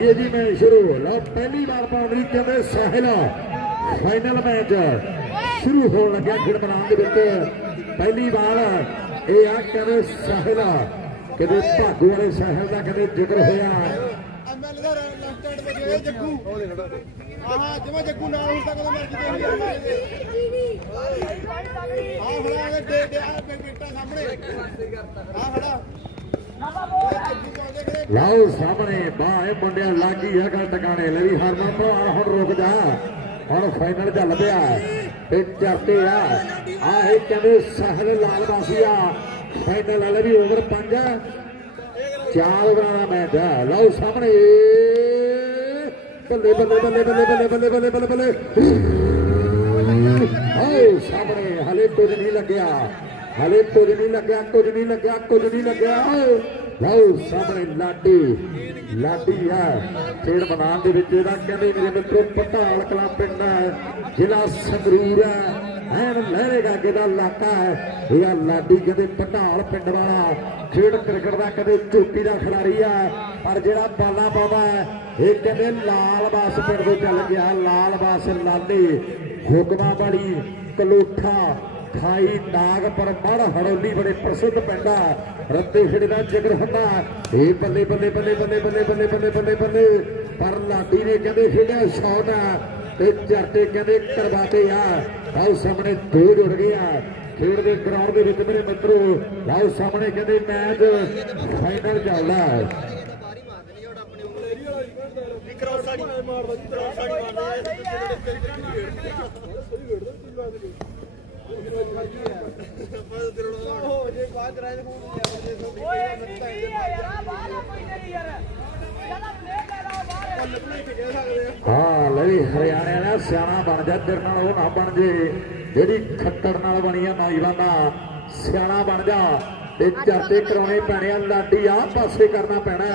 ਇਹ ਜੀ ਮੈਚ ਸ਼ੁਰੂ ਲਓ ਪਹਿਲੀ ਵਾਰ ਪਾਉਂਦੀ ਕਹਿੰਦੇ ਸਾਹਿਲ। ਫਾਈਨਲ ਮੈਚ ਸ਼ੁਰੂ ਹੋਣ ਲੱਗਿਆ ਖੇਡ ਦੇ ਵਿੱਚ। ਪਹਿਲੀ ਵਾਰ ਇਹ ਆ ਕਹਿੰਦੇ ਸਾਹਿਲ। ਕਦੇ ਭਾਗੂ ਵਾਲੇ ਸਾਹਿਲ ਦਾ ਕਦੇ ਜ਼ਿਕਰ ਹੋਇਆ। ਐਮਐਲ ਦਾ ਲੈਫਟ ਹੈਂਡ ਤੇ ਜਿਹੜੇ ਜੱਗੂ ਆਹਾ ਜਿਵੇਂ ਜੱਗੂ ਨਾਲ ਹੁੰਦਾ ਕਦੋਂ ਮਰਜ਼ੀ ਦੇ ਆ ਖੜਾ ਇਹ ਦੇ ਦੇ ਆ ਬੇਟਾ ਸਾਹਮਣੇ। ਆ ਖੜਾ ਲਾਓ ਸਾਹਮਣੇ ਬਾਹੇ ਮੁੰਡਿਆਂ ਲੱਗੀ ਆ ਟਿਕਾਣੇ ਲੈ ਵੀ ਹਰਮਨ ਭਲਵਾਨ ਹੁਣ ਰੁਕ ਜਾ। ਹੁਣ ਫਾਈਨਲ ਚੱਲ ਪਿਆ। ਤੇ ਚਰਤੇ ਆ। ਆ ਕਹਿੰਦੇ ਸਹਿਲ ਲਾਲ ਬਾਸੀਆ ਫਾਈਨਲ ਵਾਲੇ ਵੀ ਓਵਰ 5 ਚਾਰ ਓਵਰਾਂ ਦਾ ਮੈਚ ਆ। ਲਓ ਸਾਹਮਣੇ। ਬੱਲੇ ਬੱਲੇ ਬੱਲੇ ਬੱਲੇ ਬੱਲੇ ਬੱਲੇ ਬੱਲੇ ਬੱਲੇ ਆਓ ਸਾਹਮਣੇ ਹਲੇ ਕੁਝ ਨਹੀਂ ਲੱਗਿਆ। ਹਲੇ ਕੁਝ ਨਹੀਂ ਲੱਗਿਆ, ਕੁਝ ਨਹੀਂ ਲੱਗਿਆ, ਕੁਝ ਨਹੀਂ ਲੱਗਿਆ। ਆਓ ਲਓ, ਸਾਹਮਣੇ ਲਾਡੀ ਲਾਡੀ ਆ ਖੇਡ ਮੈਦਾਨ ਦੇ ਵਿੱਚ ਇਹਦਾ ਕਹਿੰਦੇ ਮੇਰੇ ਮਿੱਤਰੋ ਪਟਾਲ ਕਲਾ ਪਿੰਡ ਹੈ, ਜ਼ਿਲ੍ਹਾ ਸੰਗਰੂਰ ਹੈ, ਐਨ ਲਹਿਰੇਗਾ ਕਿਦਾ ਇਲਾਕਾ ਹੈ। ਇਹ ਆ ਲਾਡੀ ਕਹਿੰਦੇ ਪਟਾਲ ਪਿੰਡ ਵਾਲਾ, ਖੇਡ ਕ੍ਰਿਕਟ ਦਾ ਕਦੇ ਚੋਟੀ ਦਾ ਖਿਡਾਰੀ ਆ ਪਰ ਜਿਹੜਾ ਬਾਲਾ ਪਾਉਂਦਾ ਹੈ, ਇਹ ਕਹਿੰਦੇ ਲਾਲ ਬਾਸ ਪਿੰਡ ਤੋਂ ਚੱਲ ਗਿਆ, ਲਾਲ ਬਾਸ ਲਾਲੀ, ਹੁਕਮਾਂ ਵਾਲੀ, ਕਲੋਠਾ ਖਾਈ ਨਾਗਪੁਰ ਮੜ ਹੜੋਲੀ ਬੜੇ ਪ੍ਰਸਿੱਧ ਪਿੰਡ ਰੱਤੇ ਖੇੜੇ ਦਾ ਜ਼ਿਕਰ ਹੁੰਦਾ। ਇਹ ਬੱਲੇ ਬੱਲੇ ਬੱਲੇ ਬੱਲੇ ਬੱਲੇ ਬੱਲੇ ਬੱਲੇ ਬੱਲੇ ਬੱਲੇ। ਪਰ ਲਾਡੀ ਨੇ ਕਹਿੰਦੇ ਖੇਡਿਆ ਸ਼ਾਟ ਆ ਤੇ ਚਰਤੇ ਕਹਿੰਦੇ ਕਰਵਾਤੇ ਆ। ਆਓ ਸਾਹਮਣੇ ਦੋ ਜੁੜ ਗਏ ਆ। ਖੇਡ ਦੇ ਗਰਾਊਂਡ ਦੇ ਵਿੱਚ ਮੇਰੇ ਮਿੱਤਰੋ, ਆਓ ਸਾਹਮਣੇ ਕਹਿੰਦੇ ਮੈਚ ਫਾਈਨਲ ਚੱਲਦਾ ਹੈ। ਮਾਰਦਾ ਜੀ ਕਰਾਉ ਸਾੜੀ ਮਾਰਦਾ ਹੋ ਜੇ ਬਾਅਦ ਰਾਇ ਫੋਨ ਓਏ ਕੀ ਕੀ ਆ ਯਾਰ ਬਾਹਰ ਆ ਕੋਈ ਤੇਰੀ ਯਾਰ ਚੱਲ ਪਲੇਟ ਲੈ ਲਾ ਬਾਹਰ ਲੱਭਣੇ ਖੇਡ ਸਕਦੇ ਆ ਹਾਂ ਲੈ ਵੀ ਹਰਿਆਣੇ ਵਾਲਾ ਸਿਆਣਾ ਬਣ ਜਾ ਤੇਰੇ ਨਾਲ ਉਹ ਨਾ ਬਣ ਜੇ। ਜਿਹੜੀ ਖੱਟੜ ਨਾਲ ਬਣੀ ਆ ਨੌਜਵਾਨਾ ਸਿਆਣਾ ਬਣ ਜਾ। ਤੇ ਚਾਤੇ ਕਰਾਉਣੇ ਪੈਣੇ ਆ ਲਾਡੀ ਆ ਪਾਸੇ ਕਰਨਾ ਪੈਣਾ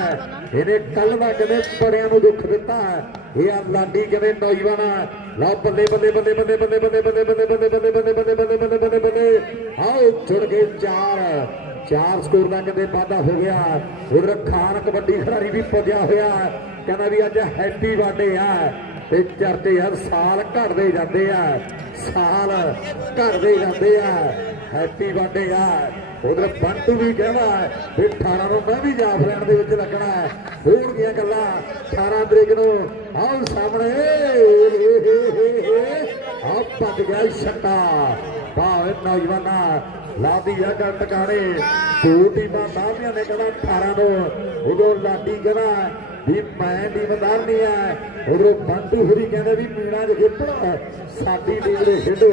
ਇਹਨੇ ਕੱਲ ਦਾ ਕਹਿੰਦੇ ਬੜਿਆਂ ਨੂੰ ਦੁੱਖ ਦਿੱਤਾ ਹੈ? ਇਹ ਆ ਲਾਡੀ ਕਹਿੰਦੇ ਨੌਜਵਾਨਾ ਲਾ ਬੱਲੇ ਬੱਲੇ ਬੱਲੇ ਬੱਲੇ ਬੱਲੇ ਬੱਲੇ ਬੱਲੇ ਬੱਲੇ ਬੱਲੇ ਬੱਲੇ ਬੱਲੇ ਬੱਲੇ ਬੱਲੇ ਬੱਲੇ ਬੱਲੇ ਬੱਲੇ ਆਓ ਜੁੜ ਗਏ ਚਾਰ ਚਾਰ ਸਕੋਰ ਦਾ ਕਿਤੇ ਵਾਧਾ ਹੋ ਗਿਆ ਉਧਰ ਖਾਨ ਕਬੱਡੀ ਖਿਡਾਰੀ ਵੀ ਪੁੱਜਿਆ ਹੋਇਆ ਕਹਿੰਦਾ ਵੀ ਅੱਜ ਹੈਪੀ ਬਰਥਡੇ ਆ ਤੇ ਚਰਤੇ ਯਾਰ ਸਾਲ ਘਟਦੇ ਜਾਂਦੇ ਆ ਸਾਲ ਘਟਦੇ ਜਾਂਦੇ ਆ ਹੈਪੀ ਬਰਥਡੇ ਆ ਉਧਰ ਬੰਟੂ ਵੀ ਕਹਿੰਦਾ ਵੀ 18 ਨੂੰ ਮੈਂ ਵੀ ਜਾਫ ਦੇ ਵਿੱਚ ਲੱਗਣਾ ਹੈ। ਹੋਣਗੀਆਂ ਗੱਲਾਂ 18 ਤਰੀਕ ਨੂੰ ਆਓ ਸਾਹਮਣੇ। ਆ ਭੱਜ ਗਿਆ ਛੱਟਾ। ਭਾਵੇਂ ਨੌਜਵਾਨਾ ਲਾਦੀ ਆ ਗੱਲ ਟਿਕਾਣੇ, ਦੋ ਟੀਮਾਂ ਸਾਹਮਣੇ ਨੇ ਕਹਿੰਦਾ 18 ਨੂੰ। ਉਦੋਂ ਲਾਡੀ ਕਹਿੰਦਾ ਵੀ ਮੈਂ ਟੀਮਦਾਰ ਨਹੀਂ ਆ। ਉਦੋਂ ਬੰਟੂ ਹਰੀ ਕਹਿੰਦੇ ਵੀ ਮੀਣਾ ਚ ਖੇਡਣਾ ਸਾਡੀ ਟੀਮ ਦੇ ਖੇਡੋ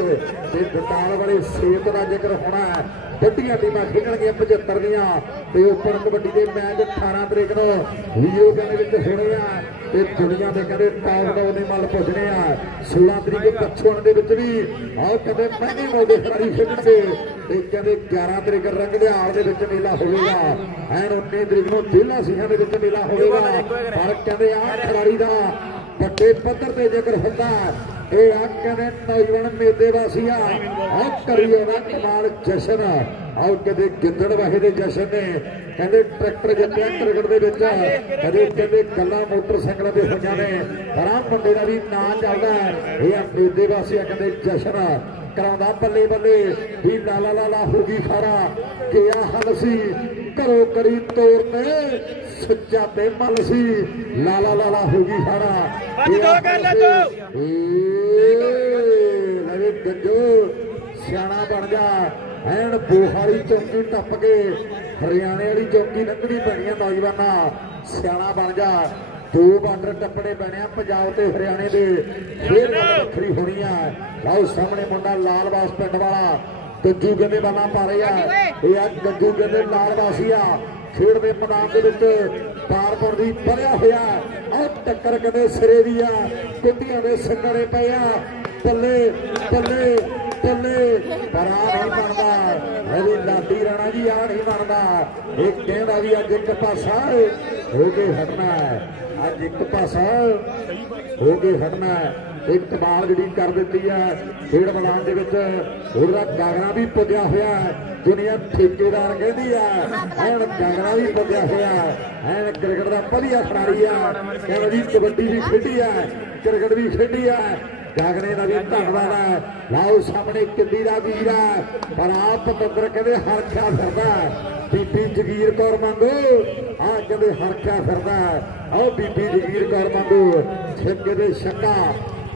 ਤੇ ਦਤਾਲ ਵਾਲੇ ਸੇਤ ਦਾ ਜ਼ਿਕਰ ਹੋਣਾ ਹੈ। ਵੱਡੀਆਂ ਟੀਮਾਂ ਖੇਡਣਗੀਆਂ 75 ਦੀਆਂ। ਤੇ ਓਪਨ ਕਬੱਡੀ ਦੇ ਮੈਚ 18 ਤਰੀਕ ਨੂੰ। ਵੀਡੀਓ ਦੇ ਵਿੱਚ ਹੋਣੇ ਆ। ਤੇ ਦੁਨੀਆ ਦੇ ਕਹਿੰਦੇ ਟੌਪ ਦਾ ਉਹਦੇ ਮੱਲ ਪੁੱਜਣੇ ਆ। 16 ਤਰੀਕ ਪਛੋਣ ਦੇ ਵਿੱਚ ਵੀ ਆਹ ਕਹਿੰਦੇ ਮਹਿੰਗੇ ਮੌਕੇ ਖਿਡਾਰੀ ਖੇਡਣਗੇ। ਤੇ ਕਹਿੰਦੇ 11 ਤਰੀਕ ਰੰਗੜਿਆਲ ਦੇ ਵਿੱਚ ਮੇਲਾ ਹੋਵੇਗਾ। ਐਨ 19 ਤਰੀਕ ਨੂੰ ਜ਼ਿਲ੍ਹਾ ਸਿੰਘਾਂ ਦੇ ਵਿੱਚ ਮੇਲਾ ਹੋਵੇਗਾ। ਪਰ ਕਹਿੰਦੇ ਆ ਖਿਡਾਰੀ ਦਾ ਵੱਡੇ ਪੱਧਰ ਤੇ ਜ਼ਿਕਰ ਹੁੰਦਾ ਇਹ ਆ ਕਹਿੰਦੇ ਨੌਜਵਾਨ ਮੇਦੇ ਵਾਸੀਆ ਆ। ਕਰੀਏ ਨਾ ਕਮਾਲ ਜਸ਼ਨ। ਆਓ ਕਦੇ ਗਿੱਦੜ ਵਾਹੇ ਦੇ ਜਸ਼ਨ ਨੇ ਕਹਿੰਦੇ ਟਰੈਕਟਰ ਜਿੱਤਿਆ ਕ੍ਰਿਕਟ ਦੇ ਵਿੱਚ। ਕਦੇ ਕਹਿੰਦੇ ਗੱਲਾਂ ਮੋਟਰਸਾਈਕਲਾਂ ਦੇ ਹੋਈਆਂ ਨੇ ਰਾਮ ਮੁੰਡੇ ਦਾ ਵੀ ਨਾਂ ਚੱਲਦਾ ਹੈ। ਇਹ ਮੇਦੇ ਵਾਸੀਆ ਕਹਿੰਦੇ ਜਸ਼ਨ। ਕਰਾਉਂਦਾ ਬੱਲੇ ਬੱਲੇ। ਵੀ ਲਾਲਾ ਲਾਲਾ ਹੋ ਗਈ ਖਾਰਾ। ਕਿ ਆ ਹਲ ਸੀ? ਘਰੋਂ ਕਰੀ ਤੋਰ ਤੇ ਸੱਚਾ ਤੇ ਮਲ ਸੀ। ਲਾਲਾ ਲਾਲਾ ਹੋ ਗਈ ਖਾਰਾ। ਅੱਜ ਦੋ ਕਰ। ਲੈ ਤੂੰ। ਲਵੇ ਗੱਜੋ। ਸਿਆਣਾ ਬਣ ਜਾ। ਐਨ ਬੋਹਾਰੀ ਚੌਕੀ ਟੱਪ ਕੇ ਹਰਿਆਣੇ ਵਾਲੀ ਚੌਕੀ ਲੰਘਣੀ ਪੈਣੀ ਆ ਨੌਜਵਾਨਾ। ਸਿਆਣਾ ਬਣ ਜਾ। ਦੋ ਬਾਰਡਰ ਟੱਪਣੇ ਪੈਣੇ ਆ ਪੰਜਾਬ ਤੇ ਹਰਿਆਣੇ ਦੇ। ਫੇਰ ਵੱਖਰੀ ਹੋਣੀ ਆ। ਲਓ ਸਾਹਮਣੇ ਮੁੰਡਾ ਲਾਲਬਾਸ ਪਿੰਡ ਵਾਲਾ। ਗੱਜੂ ਕਹਿੰਦੇ ਬਾਲਾਂ ਪਾ ਰਿਹਾ ਇਹ ਆ ਗੱਜੂ ਕਹਿੰਦੇ ਲਾਲਬਾਸੀ ਆ। ਖੇਡ ਦੇ ਮੈਦਾਨ ਦੇ ਵਿੱਚ ਪਾਰਪੁਰ ਦੀ ਭਰਿਆ ਹੋਇਆ। ਆਹ ਟੱਕਰ ਕਹਿੰਦੇ ਸਿਰੇ ਦੀ ਆ। ਕੁੱਟੀਆਂ ਦੇ ਸੰਗਰੇ ਪਏ ਆ। ਬੱਲੇ ਬੱਲੇ ਬੱਲੇ ਪਰ ਆ ਨਹੀਂ ਬਣਦਾ। ਇਹਦੀ ਲਾਡੀ ਰਾਣਾ ਜੀ ਆ ਨਹੀਂ ਬਣਦਾ। ਇਹ ਕਹਿੰਦਾ ਵੀ ਅੱਜ ਇੱਕ ਪਾਸਾ ਹੋ ਕੇ ਹਟਣਾ ਹੈ। ਅੱਜ ਇੱਕ ਪਾਸਾ ਹੋ ਕੇ ਹਟਣਾ ਹੈ। ਇੱਕ ਕਮਾਲ ਜਿਹੜੀ ਕਰ ਦਿੱਤੀ ਹੈ, ਖੇਡ ਮੈਦਾਨ ਦੇ ਵਿੱਚ। ਉਹਦਾ ਗਾਗਰਾ ਵੀ ਪੁੱਜਿਆ ਹੋਇਆ ਹੈ। ਦੁਨੀਆ ਠੇਕੇਦਾਰ ਕਹਿੰਦੀ ਹੈ ਐਨ ਗਾਗਰਾ ਵੀ ਪੁੱਜਿਆ ਹੋਇਆ ਐਨ ਕ੍ਰਿਕਟ ਦਾ ਵਧੀਆ ਖਿਡਾਰੀ ਹੈ ਕਹਿੰਦੇ ਜੀ ਕਬੱਡੀ ਵੀ ਖੇਡੀ ਹੈ ਕ੍ਰਿਕਟ ਵੀ ਖੇਡੀ ਹੈ ਗਾਗਰੇ ਦਾ ਵੀ ਧੰਨਵਾਦ ਹੈ। ਲਾਓ ਸਾਹਮਣੇ ਕਿੱਲੀ ਦਾ ਵੀਰ ਹੈ। ਪਰ ਆਪ ਪਤੰਦਰ ਕਹਿੰਦੇ ਹਰਖਿਆ ਫਿਰਦਾ ਬੀਬੀ ਜਗੀਰ ਕੌਰ ਮੰਗੋ ਆ ਕਹਿੰਦੇ ਹਰਖਿਆ ਫਿਰਦਾ ਆਓ ਬੀਬੀ ਜਗੀਰ ਕੌਰ ਮੰਗੋ ਛੱਕੇ ਦੇ ਛੱਕਾ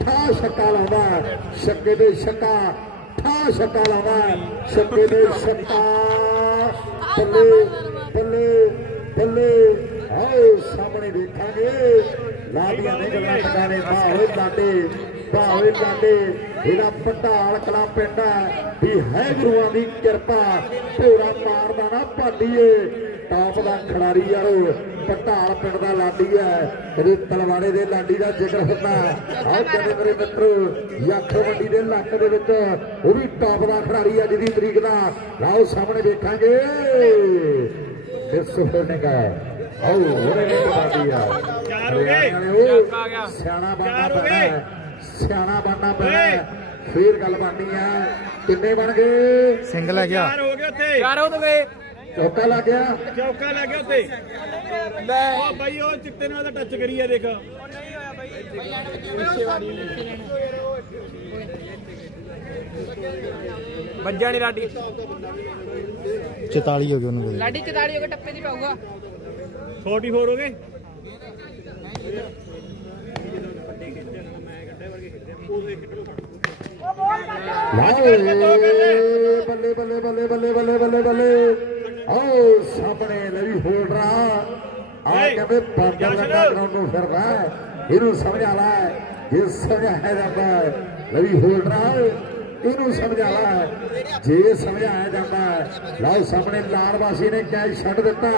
ਠਾ ਛੱਕਾ ਲਾਉਂਦਾ ਛੱਕੇ ਦੇ ਛੱਕਾ ਠਾ ਛੱਕਾ ਲਾਉਂਦਾ ਛੱਕੇ ਦੇ ਛੱਕਾ ਬੱਲੇ ਬੱਲੇ ਬੱਲੇ ਆਓ ਸਾਹਮਣੇ ਦੇਖਾਂਗੇ। ਲਾਡੀਆਂ ਨੇ ਗੱਲਾਂ ਟਕਾਣੇ ਬਾਹੇ ਲਾਡੇ। ਬਾਹੇ ਲਾਡੇ ਇਹਦਾ ਪਟਾਲ ਕਲਾ ਪਿੰਡ ਹੈ ਵੀ ਹੈ ਗੁਰੂਆਂ ਦੀ ਕਿਰਪਾ ਭੋਰਾ ਮਾਰਦਾ ਨਾ ਭਾਡੀਏ ਟਾਪ ਦਾ ਖਿਡਾਰੀ ਯਾਰੋ ਪਟਾਲ ਪਿੰਡ ਦਾ ਲਾਡੀ ਹੈ ਕਦੇ ਤਲਵਾੜੇ ਦੇ ਲਾਡੀ ਦਾ ਜ਼ਿਕਰ ਹੁੰਦਾ ਆਹ ਕਹਿੰਦੇ ਮੇਰੇ ਮਿੱਤਰੋ ਯੱਖ ਮੰਡੀ ਦੇ ਲੱਕ ਦੇ ਵਿੱਚ ਉਹ ਵੀ ਟਾਪ ਦਾ ਖਿਡਾਰੀ ਹੈ ਜਿਹਦੀ ਤਰੀਕ ਦਾ। ਲਾਓ ਸਾਹਮਣੇ ਦੇਖਾਂਗੇ ਆਓ ਉਹਨੇ ਨੇ ਲਾਡੀ ਆ। ਚਾਰ ਹੋ ਗਏ। ਉਹ ਸਿਆਣਾ ਪੈਣਾ ਹੈ। ਸਿਆਣਾ ਬਣਨਾ ਪੈਣਾ ਹੈ। ਫੇਰ ਗੱਲ ਬਣਨੀ ਹੈ। ਕਿੰਨੇ ਬਣ ਗਏ? ਸਿੰਗਲ ਹੈ ਗਿਆ। ਚਾਰ ਹੋ ਗਏ ਉੱਥੇ। ਚਾਰ ਹੋ ਗਏ। ਚੌਕਾ ਲੱਗ ਗਿਆ। ਚੌਕਾ ਲੱਗ ਗਿਆ ਉੱਥੇ। ਲੈ। ਉਹ ਬਾਈ ਉਹ ਚਿੱਟੇ ਨਾਲ ਟੱਚ ਕਰੀ ਆ ਦੇਖ। ਵੱਜਾ ਨਹੀਂ ਲਾਡੀ। 44 ਹੋ ਗਏ ਉਹਨੂੰ ਲਾਡੀ 44 ਹੋ ਕੇ ਟੱਪੇ ਦੀ ਪਾਊਗਾ 44 ਹੋ ਗਏ। ਲਾਓ ਬੱਲੇ ਬੱਲੇ ਬੱਲੇ ਬੱਲੇ ਬੱਲੇ ਬੱਲੇ ਬੱਲੇ ਆਓ ਸਾਹਮਣੇ ਲਵੀ ਹੋਲਡਰਾ ਆ ਕਹਿੰਦੇ ਬਾਂਦਰ ਲੱਗਾ ਗਰਾਊਂਡ ਨੂੰ ਫਿਰਦਾ ਇਹਨੂੰ ਸਮਝਾ ਲੈ ਜੇ ਸਮਝਾਇਆ ਜਾਂਦਾ ਹੈ। ਲਵੀ ਹੋਲਡਰਾ ਇਹਨੂੰ ਸਮਝਾ ਲੈ ਜੇ ਸਮਝਾਇਆ ਜਾਂਦਾ ਹੈ। ਲਓ ਸਾਹਮਣੇ ਲਾਲਵਾਸੀ ਨੇ ਕੈਚ ਛੱਡ ਦਿੱਤਾ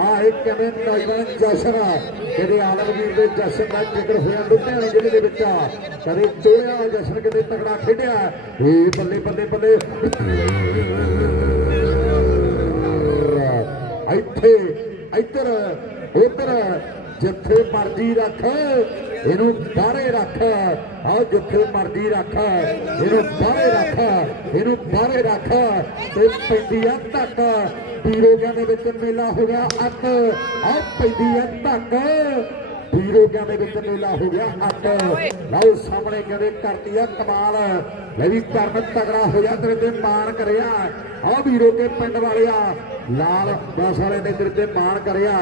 ਆ ਇੱਕ ਕਿਵੇਂ ਨੌਜਵਾਨ ਜਸ਼ਨ ਜਿਹਦੇ ਆਲਮਗੀਰ ਦੇ ਜਸ਼ਨ ਦਾ ਜ਼ਿਕਰ ਹੋਇਆ ਲੁਧਿਆਣੇ ਜ਼ਿਲ੍ਹੇ ਦੇ ਵਿੱਚ ਕਦੇ ਚੋਲਿਆਂ ਦਾ ਜਸ਼ਨ ਕਿਤੇ ਤਗੜਾ ਖੇਡਿਆ। ਇਹ ਬੱਲੇ ਬੱਲੇ ਬੱਲੇ। ਇੱਥੇ, ਇੱਧਰ, ਉੱਧਰ, ਜਿੱਥੇ ਮਰਜ਼ੀ ਰੱਖ। ਇਹਨੂੰ ਬਾਹਰੇ ਰੱਖ ਆਓ ਜਿੱਥੇ ਮਰਜ਼ੀ ਰੱਖ, ਇਹਨੂੰ ਬਾਹਰੇ ਰੱਖ, ਇਹਨੂੰ ਬਾਹਰੇ ਰੱਖ ਤੇ ਪੈਂਦੀ ਆ ਧੱਕ। ਪੀਰੋਗਿਆਂ ਦੇ ਵਿੱਚ ਮੇਲਾ ਹੋ ਗਿਆ ਅੱਤ ਆਹ ਪੈਂਦੀ ਆ ਧੱਕ। ਪੀਰੋਗਿਆਂ ਦੇ ਵਿੱਚ ਮੇਲਾ ਹੋ ਗਿਆ ਅੱਤ ਲਓ ਸਾਹਮਣੇ ਕਹਿੰਦੇ ਕਰਦੀ ਆ ਕਮਾਲ। ਲੈ ਵੀ ਕਰਨ ਤਗੜਾ ਹੋਇਆ ਤੇਰੇ ਤੇ ਮਾਣ ਕਰਿਆ। ਆਹ ਵੀਰੋ ਕੇ ਪਿੰਡ ਵਾਲਿਆ, ਲਾਲ ਬਸ ਵਾਲੇ ਨੇ ਤੇਰੇ ਤੇ ਮਾਣ ਕਰਿਆ।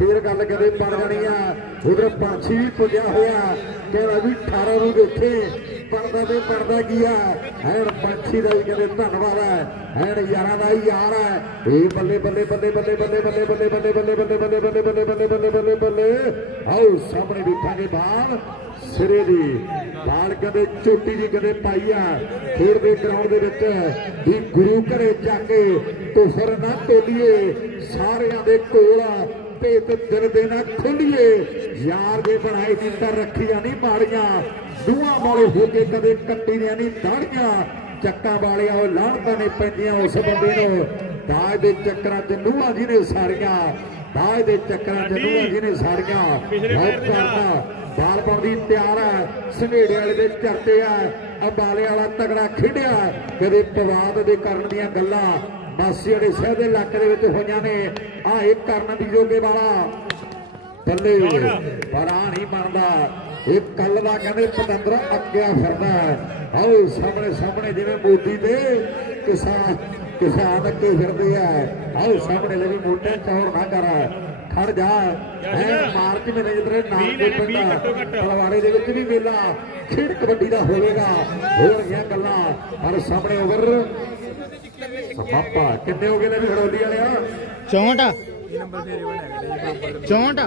ਫੇਰ ਗੱਲ ਕਦੇ ਬਣ ਜਾਣੀ ਆ ਉਧਰ ਪੰਛੀ ਵੀ ਪੁੱਜਿਆ ਹੋਇਆ ਕਹਿੰਦਾ ਵੀ 18 ਨੂੰ ਦੇਖੇ ਪੜਦਾ ਤੇ ਪੜਦਾ ਕੀ ਆ ਐਨ ਪੰਛੀ ਦਾ ਵੀ ਕਹਿੰਦੇ ਧੰਨਵਾਦ ਹੈ ਐਨ ਯਾਰਾਂ ਦਾ ਹੀ ਯਾਰ ਹੈ ਇਹ ਬੱਲੇ ਬੱਲੇ ਬੱਲੇ ਬੱਲੇ ਬੱਲੇ ਬੱਲੇ ਬੱਲੇ ਬੱਲੇ ਬੱਲੇ ਬੱਲੇ ਬੱਲੇ ਬੱਲੇ ਬੱਲੇ ਬੱਲੇ ਬੱਲੇ ਬੱਲੇ ਬੱਲੇ ਆਓ ਸਾਹਮਣੇ ਵੇਖਾਂਗੇ ਬਾਲ ਸਿਰੇ ਦੀ ਬਾਲ ਕਦੇ ਚੋਟੀ ਦੀ ਕਦੇ ਪਾਈ ਆ ਖੇਡ ਦੇ ਗਰਾਊਂਡ ਦੇ ਵਿੱਚ ਵੀ ਗੁਰੂ ਘਰੇ ਜਾ ਕੇ ਤੁਫਰ ਨਾ ਤੋਲੀਏ ਸਾਰਿਆਂ ਦੇ ਕੋਲ ਭੇਤ ਦਿਲ ਦੇ ਨਾ ਖੋਲੀਏ। ਯਾਰ ਦੇ ਬਣਾਈ ਦੀ ਤਾਂ ਰੱਖੀਆਂ ਨਹੀਂ ਮਾਰੀਆਂ ਦੂਆਂ ਵਾਲੇ ਹੋ ਕੇ ਕਦੇ ਕੱਟੀ ਦੀਆਂ ਨਹੀਂ ਦਾੜੀਆਂ। ਚੱਕਾਂ ਵਾਲਿਆਂ ਉਹ ਲਾਹਣਤਾਂ ਨੇ ਪੈਂਦੀਆਂ ਉਸ ਬੰਦੇ ਨੂੰ। ਦਾਜ ਦੇ ਚੱਕਰਾਂ 'ਚ ਨੂੰਹਾਂ ਜੀ ਨੇ ਸਾਰੀਆਂ। ਦਾਜ ਦੇ ਚੱਕਰਾਂ 'ਚ ਨੂੰਹਾਂ ਜੀ ਨੇ ਸਾਰੀਆਂ। ਬਹੁਤ ਕਰਦਾ। ਬਾਲ ਪਾਉਂਦੀ ਤਿਆਰ ਹੈ ਸੰਘੇੜੇ ਵਾਲੇ ਦੇ ਚਰਚੇ ਆ। ਅੰਬਾਲੇ ਵਾਲਾ ਤਗੜਾ ਖੇਡਿਆ। ਕਦੇ ਪਵਾਦ ਦੇ ਕਰਨ ਦੀਆਂ ਗੱਲਾਂ। ਮਾਸੀ ਵਾਲੇ ਸ਼ਹਿਰ ਦੇ ਇਲਾਕੇ ਦੇ ਵਿੱਚ ਹੋਈਆਂ ਨੇ ਆ ਇਹ ਕਰਨ ਦੀ ਜੋਗੇ ਵਾਲਾ। ਬੱਲੇ ਪਰ ਆ ਨਹੀਂ ਬਣਦਾ। ਇਹ ਕੱਲ ਦਾ ਕਹਿੰਦੇ ਪਤੰਦਰ ਅੱਗਿਆ ਫਿਰਦਾ ਆਓ ਸਾਹਮਣੇ ਸਾਹਮਣੇ ਜਿਵੇਂ ਮੋਦੀ ਦੇ ਕਿਸਾਨ ਕਿਸਾਨ ਅੱਗੇ ਫਿਰਦੇ ਆ। ਆਓ ਸਾਹਮਣੇ ਲੈ ਵੀ ਮੋਢੇ ਚੌੜ ਨਾ ਕਰਾ। ਖੜ ਜਾ ਐ ਮਾਰਚ ਮਹੀਨੇ ਜਿਹੜੇ ਨਾਮ ਦੇ ਪਿੰਡ। ਤਲਵਾੜੇ ਦੇ ਵਿੱਚ ਵੀ ਮੇਲਾ ਖੇਡ ਕਬੱਡੀ ਦਾ ਹੋਵੇਗਾ। ਹੋਣਗੀਆਂ ਗੱਲਾਂ ਪਰ ਸਾਹਮਣੇ ਓਵਰ ਸਮਾਪਾ ਕਿੰਨੇ ਹੋ ਗਏ ਨੇ ਵੀ ਹੜੋਲੀ ਵਾਲਿਆ? 64 64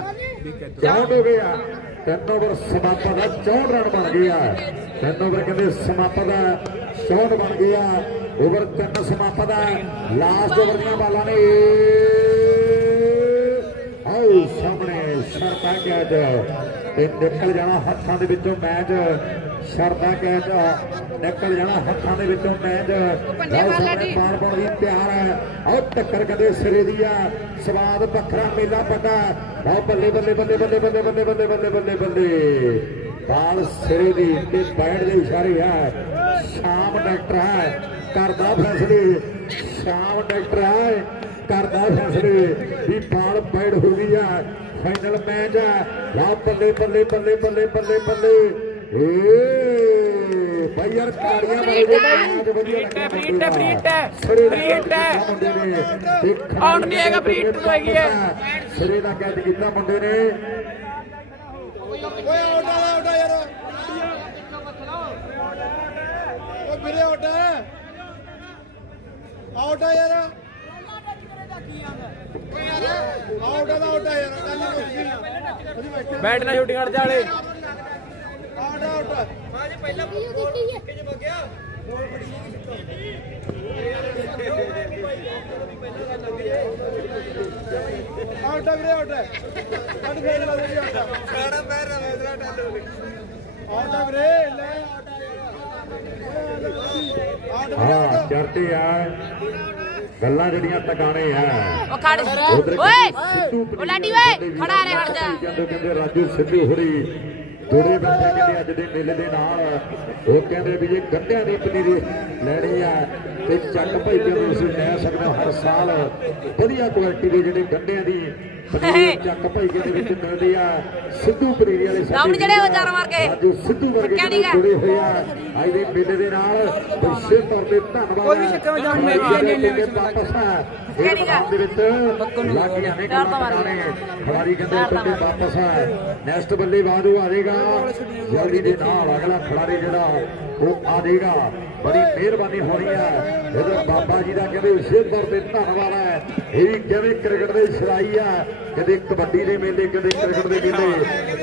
ਚੌਂਟ ਹੋ ਗਿਆ ਤਿੰਨ ਓਵਰ ਸਮਾਪਾ ਦਾ 64 ਰਨ ਬਣ ਗਿਆ ਤਿੰਨ ਓਵਰ ਕਹਿੰਦੇ ਸਮਾਪਾ ਦਾ 64 ਬਣ ਗਿਆ ਓਵਰ ਤਿੰਨ ਸਮਾਪਾ ਦਾ। ਲਾਸਟ ਓਵਰ ਦੀਆਂ ਬਾਲਾਂ ਨੇ। ਆਓ ਸਾਹਮਣੇ ਸ਼ਰਤਾਂ ਗਿਆ ਤੇ ਨਿਕਲ ਜਾਣਾ ਹੱਥਾਂ ਦੇ ਵਿੱਚੋਂ ਮੈਚ ਛੜਦਾ ਕੈਚ ਨਿਕਲ ਜਾਣਾ ਹੱਥਾਂ ਦੇ ਵਿੱਚੋਂ ਮੈਚ। ਪਾਰ ਪਾਉਣ ਦੀ ਤਿਆਰ ਹੈ। ਆਹ ਟੱਕਰ ਕਦੇ ਸਿਰੇ ਦੀ ਆ। ਸਵਾਦ ਵੱਖਰਾ ਮੇਲਾ ਪੱਕਾ ਆਹ ਬੱਲੇ ਬੱਲੇ ਬੱਲੇ ਬੱਲੇ ਬੱਲੇ ਬੱਲੇ ਬੱਲੇ ਬੱਲੇ ਬੱਲੇ ਬੱਲੇ। ਬਾਲ ਸਿਰੇ ਦੀ ਤੇ ਬੈਠ ਦੇ ਇਸ਼ਾਰੇ ਹੈ ਸ਼ਾਮ ਡਾਕਟਰ ਹੈ। ਕਰਦਾ ਫੈਸਲੇ। ਸ਼ਾਮ ਡਾਕਟਰ ਹੈ। ਕਰਦਾ ਫੈਸਲੇ ਵੀ ਬਾਲ ਬੈਠ ਹੋ ਗਈ ਆ। ਫਾਈਨਲ ਮੈਚ ਹੈ ਲਾ ਬੱਲੇ ਬੱਲੇ ਬੱਲੇ ਬੱਲੇ ਬੱਲੇ ਬੱਲੇ। ਏ ਭਾਈ ਯਾਰ ਤਾੜੀਆਂ ਮਾਰੋ ਜੀ ਮੈਚ ਵਧੀਆ ਲੱਗਿਆ ਦਾ। ਕੀਤਾ ਮੁੰਡੇ ਨੇ ਦੇਖਣ ਆਊਟ ਨਹੀਂ ਹੈਗਾ, ਪ੍ਰੀਤ ਨੂੰ ਹੈਗੀ ਹੈ। ਸਿਰੇ ਦਾ ਕੈਚ ਕੀਤਾ ਮੁੰਡੇ ਨੇ। ਓਏ ਆਊਟ ਆ ਆਊਟ ਆ ਯਾਰ। ਓ ਵੀਰੇ ਆਊਟ ਆ। ਆਊਟ ਆ ਯਾਰ। ਆਊਟ ਛੁੱਟੀ ਕੱਢ ਜਾ ਵਾਲੇ। ਆਊਟ ਆਊਟ ਮਾਂ ਜੀ ਪਹਿਲਾਂ ਗੋਲ ਕਿੱਥੇ ਜਮ ਗਿਆ ਬੜੀ ਆਊਟ ਵੀਰੇ ਆਊਟ ਕੱਢ ਫੇਰ ਲਾ ਦੇ ਆਊਟ ਸਾਡਾ ਪੈਰ ਰਵੇ ਜਰਾ ਟੱਲ ਆਊਟ ਵੀਰੇ ਲੈ ਆਊਟ ਆ ਆਊਟ ਵੀਰੇ ਆਊਟ ਆ। ਗੱਲਾਂ ਜਿਹੜੀਆਂ ਟਿਕਾਣੇ ਆ। ਉਹ ਖੜ। ਓਏ! ਉਹ ਲਾਡੀ ਓਏ! ਖੜਾ ਰਹਿ ਹਟ ਜਾ। ਕਹਿੰਦੇ ਰਾਜੂ ਸਿੱਧੂ ਹੋਰੀ। ਦੋੜੇ ਬੰਦੇ ਕਹਿੰਦੇ ਅੱਜ ਦੇ ਮੇਲੇ ਦੇ ਨਾਲ ਉਹ ਕਹਿੰਦੇ ਵੀ ਜੇ ਗੰਢਿਆਂ ਦੀ ਪਨੀਰੀ ਲੈਣੀ ਆ ਤੇ ਚੱਕ ਭਾਈ ਜਦੋਂ ਤੁਸੀਂ ਲੈ ਸਕਦੇ ਹੋ ਹਰ ਸਾਲ ਵਧੀਆ ਕੁਆਲਿਟੀ ਦੇ ਜਿਹੜੇ ਗੰਢਿਆਂ ਦੀ ਚੱਕ ਭਾਈ ਦੇ ਵਿੱਚ ਮਿਲਦੀ ਆ ਸਿੱਧੂ ਪਨੀਰੀ ਵਾਲੇ ਸਾਡੇ ਜਿਹੜੇ। ਚਾਰ ਮਾਰ ਕੇ। ਰਾਜੂ ਸਿੱਧੂ ਵਰਗੇ। ਜੁੜੇ ਹੋਏ ਆ ਅੱਜ ਦੇ ਮੇਲੇ ਦੇ ਨਾਲ ਵਿਸ਼ੇ ਤੌਰ ਤੇ ਧੰਨਵਾਦ ਕੋਈ ਵੀ ਚੱਕਰ ਜਾਣ ਮੈਂ ਇੰਨੇ ਵਿੱਚ ਵਾਪਸ ਆ ਨੀ ਦੇ ਵਿੱਚ ਨੇ ਟਿਕਾਣੇ ਗਿਆ। ਖਿਡਾਰੀ ਕਹਿੰਦੇ ਮਾਰ ਵਾਪਸ ਆ। ਨੈਕਸਟ ਬੱਲੇਬਾਜ਼ ਉਹ ਆਵੇਗਾ। ਜਲਦੀ ਦੇ ਨਾਲ ਅਗਲਾ ਖਿਡਾਰੀ ਜਿਹੜਾ ਉਹ ਆਵੇਗਾ ਬੜੀ ਮਿਹਰਬਾਨੀ ਹੋਣੀ ਹੈ ਇਹਦੇ ਬਾਬਾ ਜੀ ਦਾ ਕਹਿੰਦੇ ਵਿਸ਼ੇਸ਼ ਤੌਰ ਤੇ ਧੰਨਵਾਦ ਹੈ ਇਹ ਵੀ ਕਹਿੰਦੇ ਕ੍ਰਿਕਟ ਦੇ ਛੜਾਈ ਆ। ਕਦੇ ਕਬੱਡੀ ਦੇ ਮੇਲੇ ਕਦੇ ਕ੍ਰਿਕਟ ਦੇ ਮੇਲੇ।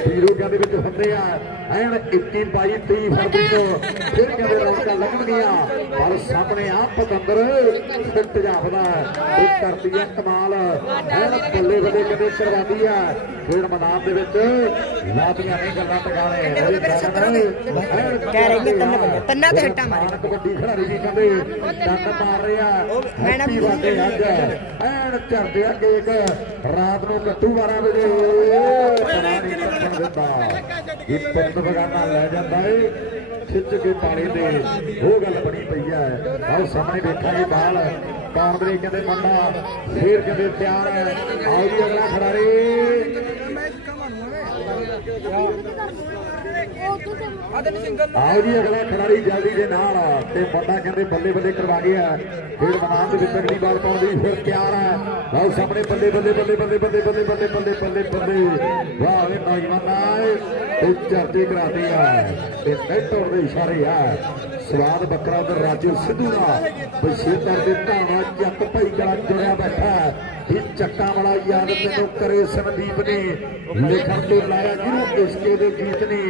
ਵੀਰੋ ਕਹਿੰਦੇ ਵਿੱਚ ਹੁੰਦੇ ਆ। ਐਨ 21 22 23 ਫਰਵਰੀ ਨੂੰ ਫਿਰ ਕਹਿੰਦੇ ਰੌਣਕਾਂ ਲੱਗਣਗੀਆਂ। ਪਰ ਸਾਹਮਣੇ ਆ ਪਤੰਦਰ ਫਿੱਟ ਜਾਪਦਾ ਇਹ ਕਰਦੀ ਹੈ ਕਮਾਲ ਐਨ ਬੱਲੇ ਬੱਲੇ ਕਹਿੰਦੇ ਕਰਵਾਦੀ ਆ ਖੇਡ ਮੈਦਾਨ ਦੇ ਵਿੱਚ ਲਾਤੀਆਂ ਨਹੀਂ ਗੱਲਾਂ ਟਿਕਾਣੇ ਕਹਿ ਰਹੇ ਕਿ ਤਿੰਨ ਬੰਦੇ ਤਿੰਨਾਂ ਤੇ ਹਿੱਟਾਂ ਮਾਰੇ ਕਬੱਡੀ ਖਿਡਾਰੀ ਵੀ ਕਹਿੰਦੇ ਡੰਡ ਮਾਰ ਰਿਹਾ। ਹੈਪੀ ਵਾਦੇ ਅੱਜ ਐਨ ਚੜਦੇ ਆ ਕੇਕ। ਰਾਤ ਨੂੰ ਕੱਟੂ 12 ਵਜੇ ਇਹ ਪਿੰਡ ਬਗਾਨਾ ਲੈ ਜਾਂਦਾ ਏ। ਖਿੱਚ ਕੇ ਪਾਣੀ ਦੇ। ਉਹ ਗੱਲ ਬਣੀ ਪਈ ਹੈ। ਆਓ ਸਾਹਮਣੇ ਵੇਖਾਂਗੇ ਬਾਲ। ਕਾਂਗਰੇ ਕਹਿੰਦੇ ਮੁੰਡਾ ਫੇਰ ਕਹਿੰਦੇ ਤਿਆਰ ਹੈ। ਆਓ ਜੀ ਅਗਲਾ ਖਿਡਾਰੀ। ਆਓ ਜੀ, ਅਗਲਾ ਖਿਡਾਰੀ ਜਲਦੀ ਦੇ ਨਾਲ ਤੇ ਮੁੰਡਾ ਕਹਿੰਦੇ ਬੱਲੇ ਬੱਲੇ ਕਰਵਾ ਗਿਆ। ਫਿਰ ਮੈਦਾਨ ਦੇ ਵਿੱਚ ਅਗਲੀ ਬਾਲ ਪਾਉਂਦੀ ਫਿਰ ਤਿਆਰ ਹੈ। ਲਓ ਸਾਹਮਣੇ ਬੱਲੇ ਬੱਲੇ ਬੱਲੇ ਬੱਲੇ ਬੱਲੇ ਬੱਲੇ ਬੱਲੇ ਬੱਲੇ ਬੱਲੇ ਬੱਲੇ। ਵਾਹ ਵੇ ਨੌਜਵਾਨਾਂ ਤੇ ਚਰਚੇ ਕਰਾਦੇ ਆ ਤੇ ਨੈਟ ਦੇ ਇਸ਼ਾਰੇ ਆ। ਸਵਾਦ ਬੱਕਰਾ ਤੇ ਰਾਜੂ ਸਿੱਧੂ ਦਾ। ਬਸ਼ੇਤਰ ਦੇ ਧਾਵਾ ਚੱਕ ਭਾਈ ਕਲਾ ਜੁੜਿਆ ਬੈਠਾ। ਇਹ ਚੱਕਾਂ ਵਾਲਾ ਯਾਦ ਤੈਨੂੰ ਕਰੇ ਸੰਦੀਪ ਨੇ। ਲਿਖਣ ਤੋਂ ਲਾਇਆ ਜਿਹਨੂੰ ਇਸ਼ਕੇ ਦੇ ਗੀਤ ਨੇ।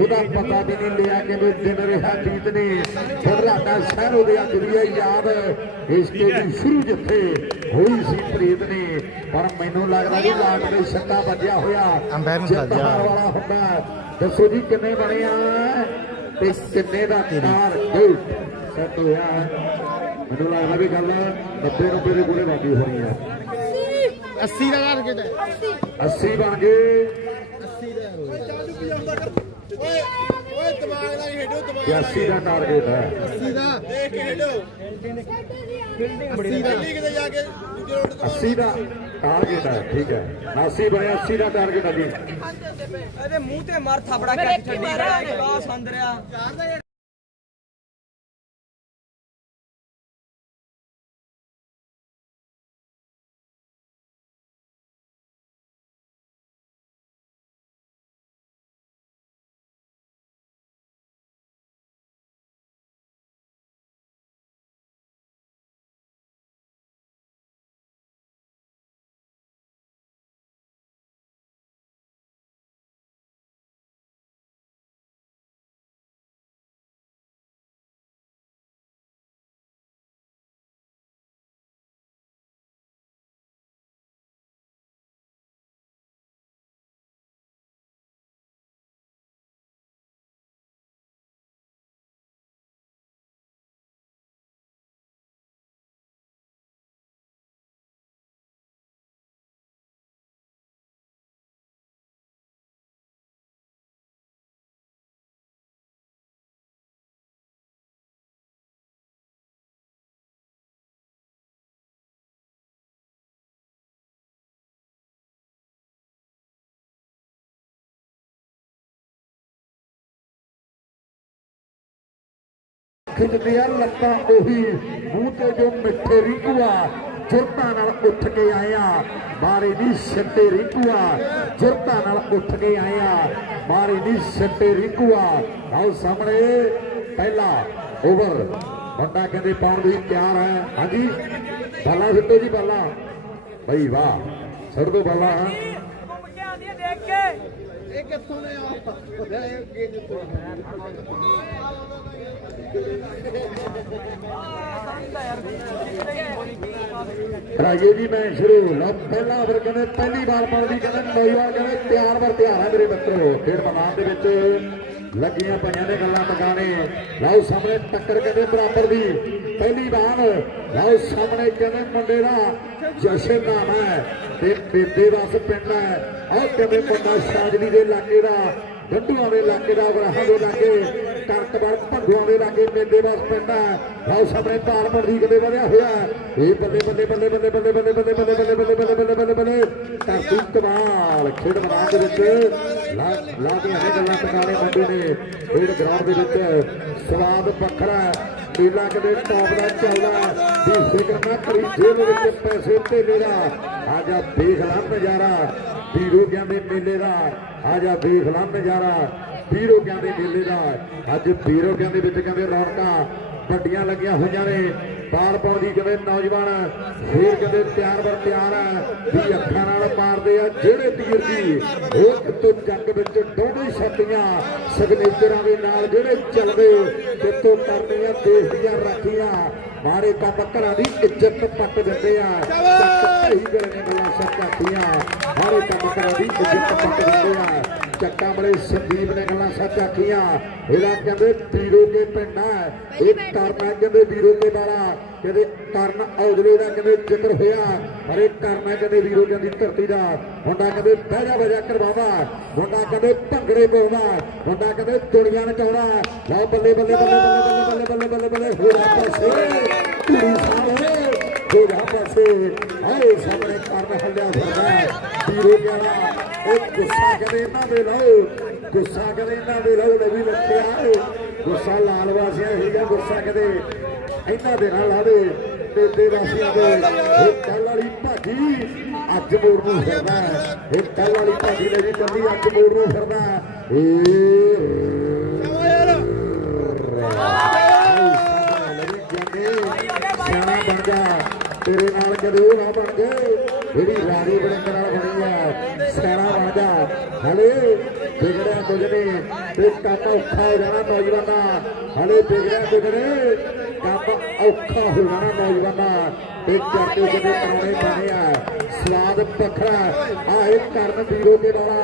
ਉਹਦਾ ਪਤਾ ਵੀ ਨਹੀਂ ਲਿਆ ਕਿਵੇਂ ਦਿਨ ਰਿਹਾ ਗੀਤ ਨੇ। ਫਰਲਾਡਾ ਸ਼ਹਿਰ ਉਹਦੇ ਅੱਜ ਵੀ ਯਾਦ ਇਸ਼ਕੇ ਦੀ ਸ਼ੁਰੂ ਜਿੱਥੇ ਹੋਈ ਸੀ ਪ੍ਰੀਤ ਨੇ। ਪਰ ਮੈਨੂੰ ਲੱਗਦਾ ਵੀ ਲਾਟ ਦੇ ਛੱਟਾ ਵੱਜਿਆ ਹੋਇਆ। ਅੰਬੈਰ ਨੂੰ ਸੱਜਿਆ। ਵਾਲਾ ਹੁੰਦਾ। ਦੱਸੋ ਜੀ ਕਿੰਨੇ ਬਣੇ ਆ ਤੇ ਕਿੰਨੇ ਦਾ ਟਾਰਗੇਟ ਸੈੱਟ ਹੋਇਆ। ਮੈਨੂੰ ਲੱਗਦਾ ਵੀ ਗੱਲ 90 90 ਦੇ ਕੋਲੇ ਬਾਕੀ ਹੋਣੀ ਆ। 80 ਦਾ ਟਾਰਗੇਟ ਹੈ 80 ਬਣ ਗਏ। ਚਾਲੂ ਕੀ ਆਉਂਦਾ ਕਰ। ਓਏ ਓਏ। ਦਿਮਾਗ ਨਾਲ ਹੀ ਖੇਡੋ ਦਿਮਾਗ ਨਾਲ 82 ਦਾ ਟਾਰਗੇਟ ਹੈ। 80 ਦਾ? ਦੇਖ ਕੇ ਖੇਡੋ। 80 ਦਾ। ਕਿਤੇ ਜਾ ਕੇ ਦੂਜੇ ਰੋਡ ਤੋਂ 80 ਦਾ ਟਾਰਗੇਟ ਹੈ ਠੀਕ ਹੈ। 80 ਬਣਿਆ 80 ਦਾ ਟਾਰਗੇਟ ਹੈ ਜੀ। ਇਹਦੇ ਮੂੰਹ ਤੇ ਮਾਰ ਥਾਪੜਾ ਕੱਟ ਛੱਡੀ ਰਿਹਾ ਇੱਕ ਆ ਖਿੱਚਦੇ ਆ ਲੱਤਾਂ ਉਹੀ, ਮੂੰਹ ਤੇ ਜੋ ਮਿੱਠੇ ਰਿੰਕੂਆ, ਜੁਰਤਾਂ ਨਾਲ ਉੱਠ ਕੇ ਆਇਆ। ਮਾਰੇ ਦੀ ਛੱਟੇ ਰਿੰਕੂਆ, ਜੁਰਤਾਂ ਨਾਲ ਉੱਠ ਕੇ ਆਇਆ। ਮਾਰੇ ਦੀ ਛੱਟੇ ਰਿੰਕੂਆ। ਆਓ ਸਾਹਮਣੇ, ਪਹਿਲਾ ਓਵਰ। ਬੰਦਾ ਕਹਿੰਦੇ ਪਾਉਣ ਲਈ ਤਿਆਰ ਹੈ। ਹਾਂਜੀ, ਬਾਲਾ ਸਿੱਟੋ ਜੀ ਬਾਲਾ। ਬਈ ਵਾਹ ਛੱਡ ਦੋ ਬਾਲਾ। ਘੁੰਮ ਇਹ ਕਿੱਥੋਂ ਨੇ ਆ। ਰਾਜੇ ਜੀ ਮੈਂ ਸ਼ੁਰੂ ਲਓ ਪਹਿਲਾ ਓਵਰ ਕਹਿੰਦੇ ਪਹਿਲੀ ਬਾਲ ਪਾਉਂਦੀ ਕਹਿੰਦੇ ਨੌਜਵਾਨ ਕਹਿੰਦੇ ਤਿਆਰ ਵਰ ਤਿਆਰ ਹੈ ਮੇਰੇ ਮਿੱਤਰੋ ਖੇਡ ਮੈਦਾਨ ਦੇ ਵਿੱਚ। ਲੱਗੀਆਂ ਪਈਆਂ ਨੇ ਗੱਲਾਂ ਟਿਕਾਣੇ ਲਓ ਸਾਹਮਣੇ ਟੱਕਰ ਕਹਿੰਦੇ ਬਰਾਬਰ ਦੀ। ਪਹਿਲੀ ਬਾਲ ਲਓ ਸਾਹਮਣੇ ਕਹਿੰਦੇ ਮੁੰਡੇ ਦਾ ਜਸ਼ਨ ਨਾਮ ਹੈ ਤੇ ਬੇਬੇ ਵਸ ਪਿੰਡ ਹੈ। ਆਹ ਕਹਿੰਦੇ ਮੁੰਡਾ ਸ਼ਾਜਲੀ ਦੇ ਇਲਾਕੇ ਦਾ ਗੰਡੂਆਂ ਦੇ ਇਲਾਕੇ ਦਾ ਗਰਾਹਾਂ ਦੇ ਇਲਾਕੇ। ਕਰਕਬਰ ਭੰਗੂਆਂ ਦੇ ਇਲਾਕੇ ਮੇਲੇ ਵਸ ਪਿੰਡ ਹੈ ਲਓ ਸਾਹਮਣੇ ਧਾਰਮੜ ਦੀ ਕਦੇ ਵਧਿਆ ਹੋਇਆ ਇਹ ਬੱਲੇ ਬੱਲੇ ਬੱਲੇ ਬੱਲੇ ਬੱਲੇ ਬੱਲੇ ਬੱਲੇ ਬੱਲੇ ਬੱਲੇ ਬੱਲੇ ਬੱਲੇ ਬੱਲੇ ਬੱਲੇ ਬੱਲੇ ਧਰਤੀ ਕਮਾਲ ਖੇਡ ਮੈਦਾਨ ਦੇ ਵਿੱਚ ਲਾ ਕੇ ਹਰੇ ਗੱਲਾਂ ਟਿਕਾਣੇ ਮੁੰਡੇ ਨੇ ਖੇਡ ਗਰਾਊਂਡ ਦੇ ਵਿੱਚ ਸਵਾਦ ਵੱਖਰਾ ਮੇਲਾ ਕਦੇ ਟੌਪ ਦਾ ਚੱਲਦਾ ਹੈ। ਫਿਕਰ ਨਾ ਕਰੀ ਜੇਬ ਵਿੱਚ ਪੈਸੇ ਧੇਲੇ ਦਾ ਆ ਜਾ ਦੇਖ ਲੈ ਨਜ਼ਾਰਾ ਵੀਰੋ ਕਹਿੰਦੇ ਮੇਲੇ ਦਾ ਆ ਜਾ ਦੇਖ ਲੈ ਨਜ਼ਾਰਾ ਵੀਰੋ ਕਹਿੰਦੇ ਮੇਲੇ ਦਾ। ਅੱਜ ਵੀਰੋ ਕਹਿੰਦੇ ਵਿੱਚ ਕਹਿੰਦੇ ਰੌਣਕਾਂ ਵੱਡੀਆਂ ਲੱਗੀਆਂ ਹੋਈਆਂ ਨੇ। ਬਾਲ ਪਾਉਣ ਦੀ ਕਹਿੰਦੇ ਨੌਜਵਾਨ ਫੇਰ ਕਹਿੰਦੇ ਤਿਆਰ ਬਰ ਤਿਆਰ ਆ। ਵੀ ਅੱਖਾਂ ਨਾਲ ਮਾਰਦੇ ਆ ਜਿਹੜੇ ਤੀਰ ਦੀ ਉਹ ਕਿਤੋਂ ਜੱਗ ਵਿੱਚ ਡੋਂਡੀ ਛੱਡੀਆਂ। ਸਿਗਨੇਚਰਾਂ ਦੇ ਨਾਲ ਜਿਹੜੇ ਚੱਲਦੇ ਕਿਤੋਂ ਕਰਨੀਆਂ ਦੇਸ਼ ਦੀਆਂ ਰਾਖੀਆਂ। ਮਾਰੇ ਕੰਮ ਘਰਾਂ ਦੀ ਇੱਜ਼ਤ ਪੱਟ ਦਿੰਦੇ ਆ। ਚੱਕ ਹੀ ਕਰਨੇ ਗੱਲਾਂ ਸੱਚਾਤੀਆਂ ਮਾਰੇ ਕੰਮ ਘਰਾਂ ਦੀ ਇੱਜ਼ਤ ਪੱਟ ਦਿੰਦੇ ਆ। ਚੱਕਾਂ ਵਾਲੇ ਸੰਦੀਪ ਨੇ ਗੱਲਾਂ ਸੱਚ ਆਖੀਆਂ ਇਹਦਾ ਕਹਿੰਦੇ ਵੀਰੋ ਕੇ ਪਿੰਡ ਇਹ ਕਰਨਾ ਕਹਿੰਦੇ ਵੀਰੋ ਕੇ ਵਾਲਾ ਕਹਿੰਦੇ ਕਰਨ ਔਜਲੇ ਦਾ ਕਹਿੰਦੇ ਜ਼ਿਕਰ ਹੋਇਆ ਪਰ ਇਹ ਕਰਨਾ ਕਹਿੰਦੇ ਵੀਰੋ ਕਹਿੰਦੀ ਧਰਤੀ ਦਾ ਮੁੰਡਾ ਕਹਿੰਦੇ ਬਹਿਜਾ ਬਜਾ ਕਰਵਾਵਾ ਮੁੰਡਾ ਕਹਿੰਦੇ ਭੰਗੜੇ ਪਾਉਂਦਾ ਮੁੰਡਾ ਕਹਿੰਦੇ ਦੁਨੀਆ ਨਚਾਉਣਾ ਲਓ ਬੱਲੇ ਬੱਲੇ ਬੱਲੇ ਬੱਲੇ ਬੱਲੇ ਬੱਲੇ ਬੱਲੇ ਬੱਲੇ ਹੋ ਜਾ ਪਾਸੇ ਕੁੜੀ ਸਾਹਮਣੇ ਹੋ ਜਾ ਪਾਸੇ ਆਏ ਸਾਹਮਣੇ ਕਰਨ ਹੱਲਿਆ ਫਿਰਦਾ ਵੀਰੋ ਕਹਿੰਦਾ ਉਹ ਗੁੱਸਾ ਕਦੇ ਇਹਨਾਂ ਦੇ ਲਓ ਗੁੱਸਾ ਕਦੇ ਇਹਨਾਂ ਦੇ ਲਓ ਨਵੀਂ ਲੱਖਿਆ ਗੁੱਸਾ ਲਾਲ ਵਾਸੀਆਂ ਹੀਗਾ ਗੁੱਸਾ ਕਦੇ ਇਹਨਾਂ ਦੇ ਨਾਲ ਲਾਵੇ ਤੇ ਵਾਸੀਆਂ ਦੇ ਇਹ ਕੱਲ ਵਾਲੀ ਭਾਜੀ ਅੱਜ ਮੋੜ ਨੂੰ ਫਿਰਦਾ ਇਹ ਕੱਲ ਵਾਲੀ ਭਾਜੀ ਨੇ ਵੀ ਕੱਲੀ ਅੱਜ ਮੋੜ ਨੂੰ ਫਿਰਦਾ ਹੈ। ਇਹ ਲੜੀ ਜਾਂਦੇ ਸਿਆਣਾ ਬਣ ਜਾ ਤੇਰੇ ਨਾਲ ਕਦੇ ਉਹ ਨਾ ਬਣ ਜਾਏ ਜਿਹੜੀ ਰਾਣੀ ਬੜਿੰਗ ਨਾਲ ਬਣੀ ਆ ਸਿਆਣਾ ਬਣ ਜਾ ਹਲੇ ਵਿਗੜਿਆ ਕੁਝ ਨਹੀਂ ਤੇ ਕੰਮ ਔਖਾ ਹੋ ਜਾਣਾ ਨੌਜਵਾਨਾਂ ਹਲੇ ਵਿਗੜਿਆ ਕੁਝ ਨਹੀਂ ਕੰਮ ਔਖਾ ਹੋ ਜਾਣਾ ਨੌਜਵਾਨਾਂ ਤੇ ਚਰਚੇ ਜਿਹੜੇ ਕਰਾਉਣੇ ਪੈਣੇ ਆ, ਸਵਾਦ ਵੱਖਰਾ। ਆ ਕਰਨ ਵੀਰੋ ਕੇ ਵਾਲਾ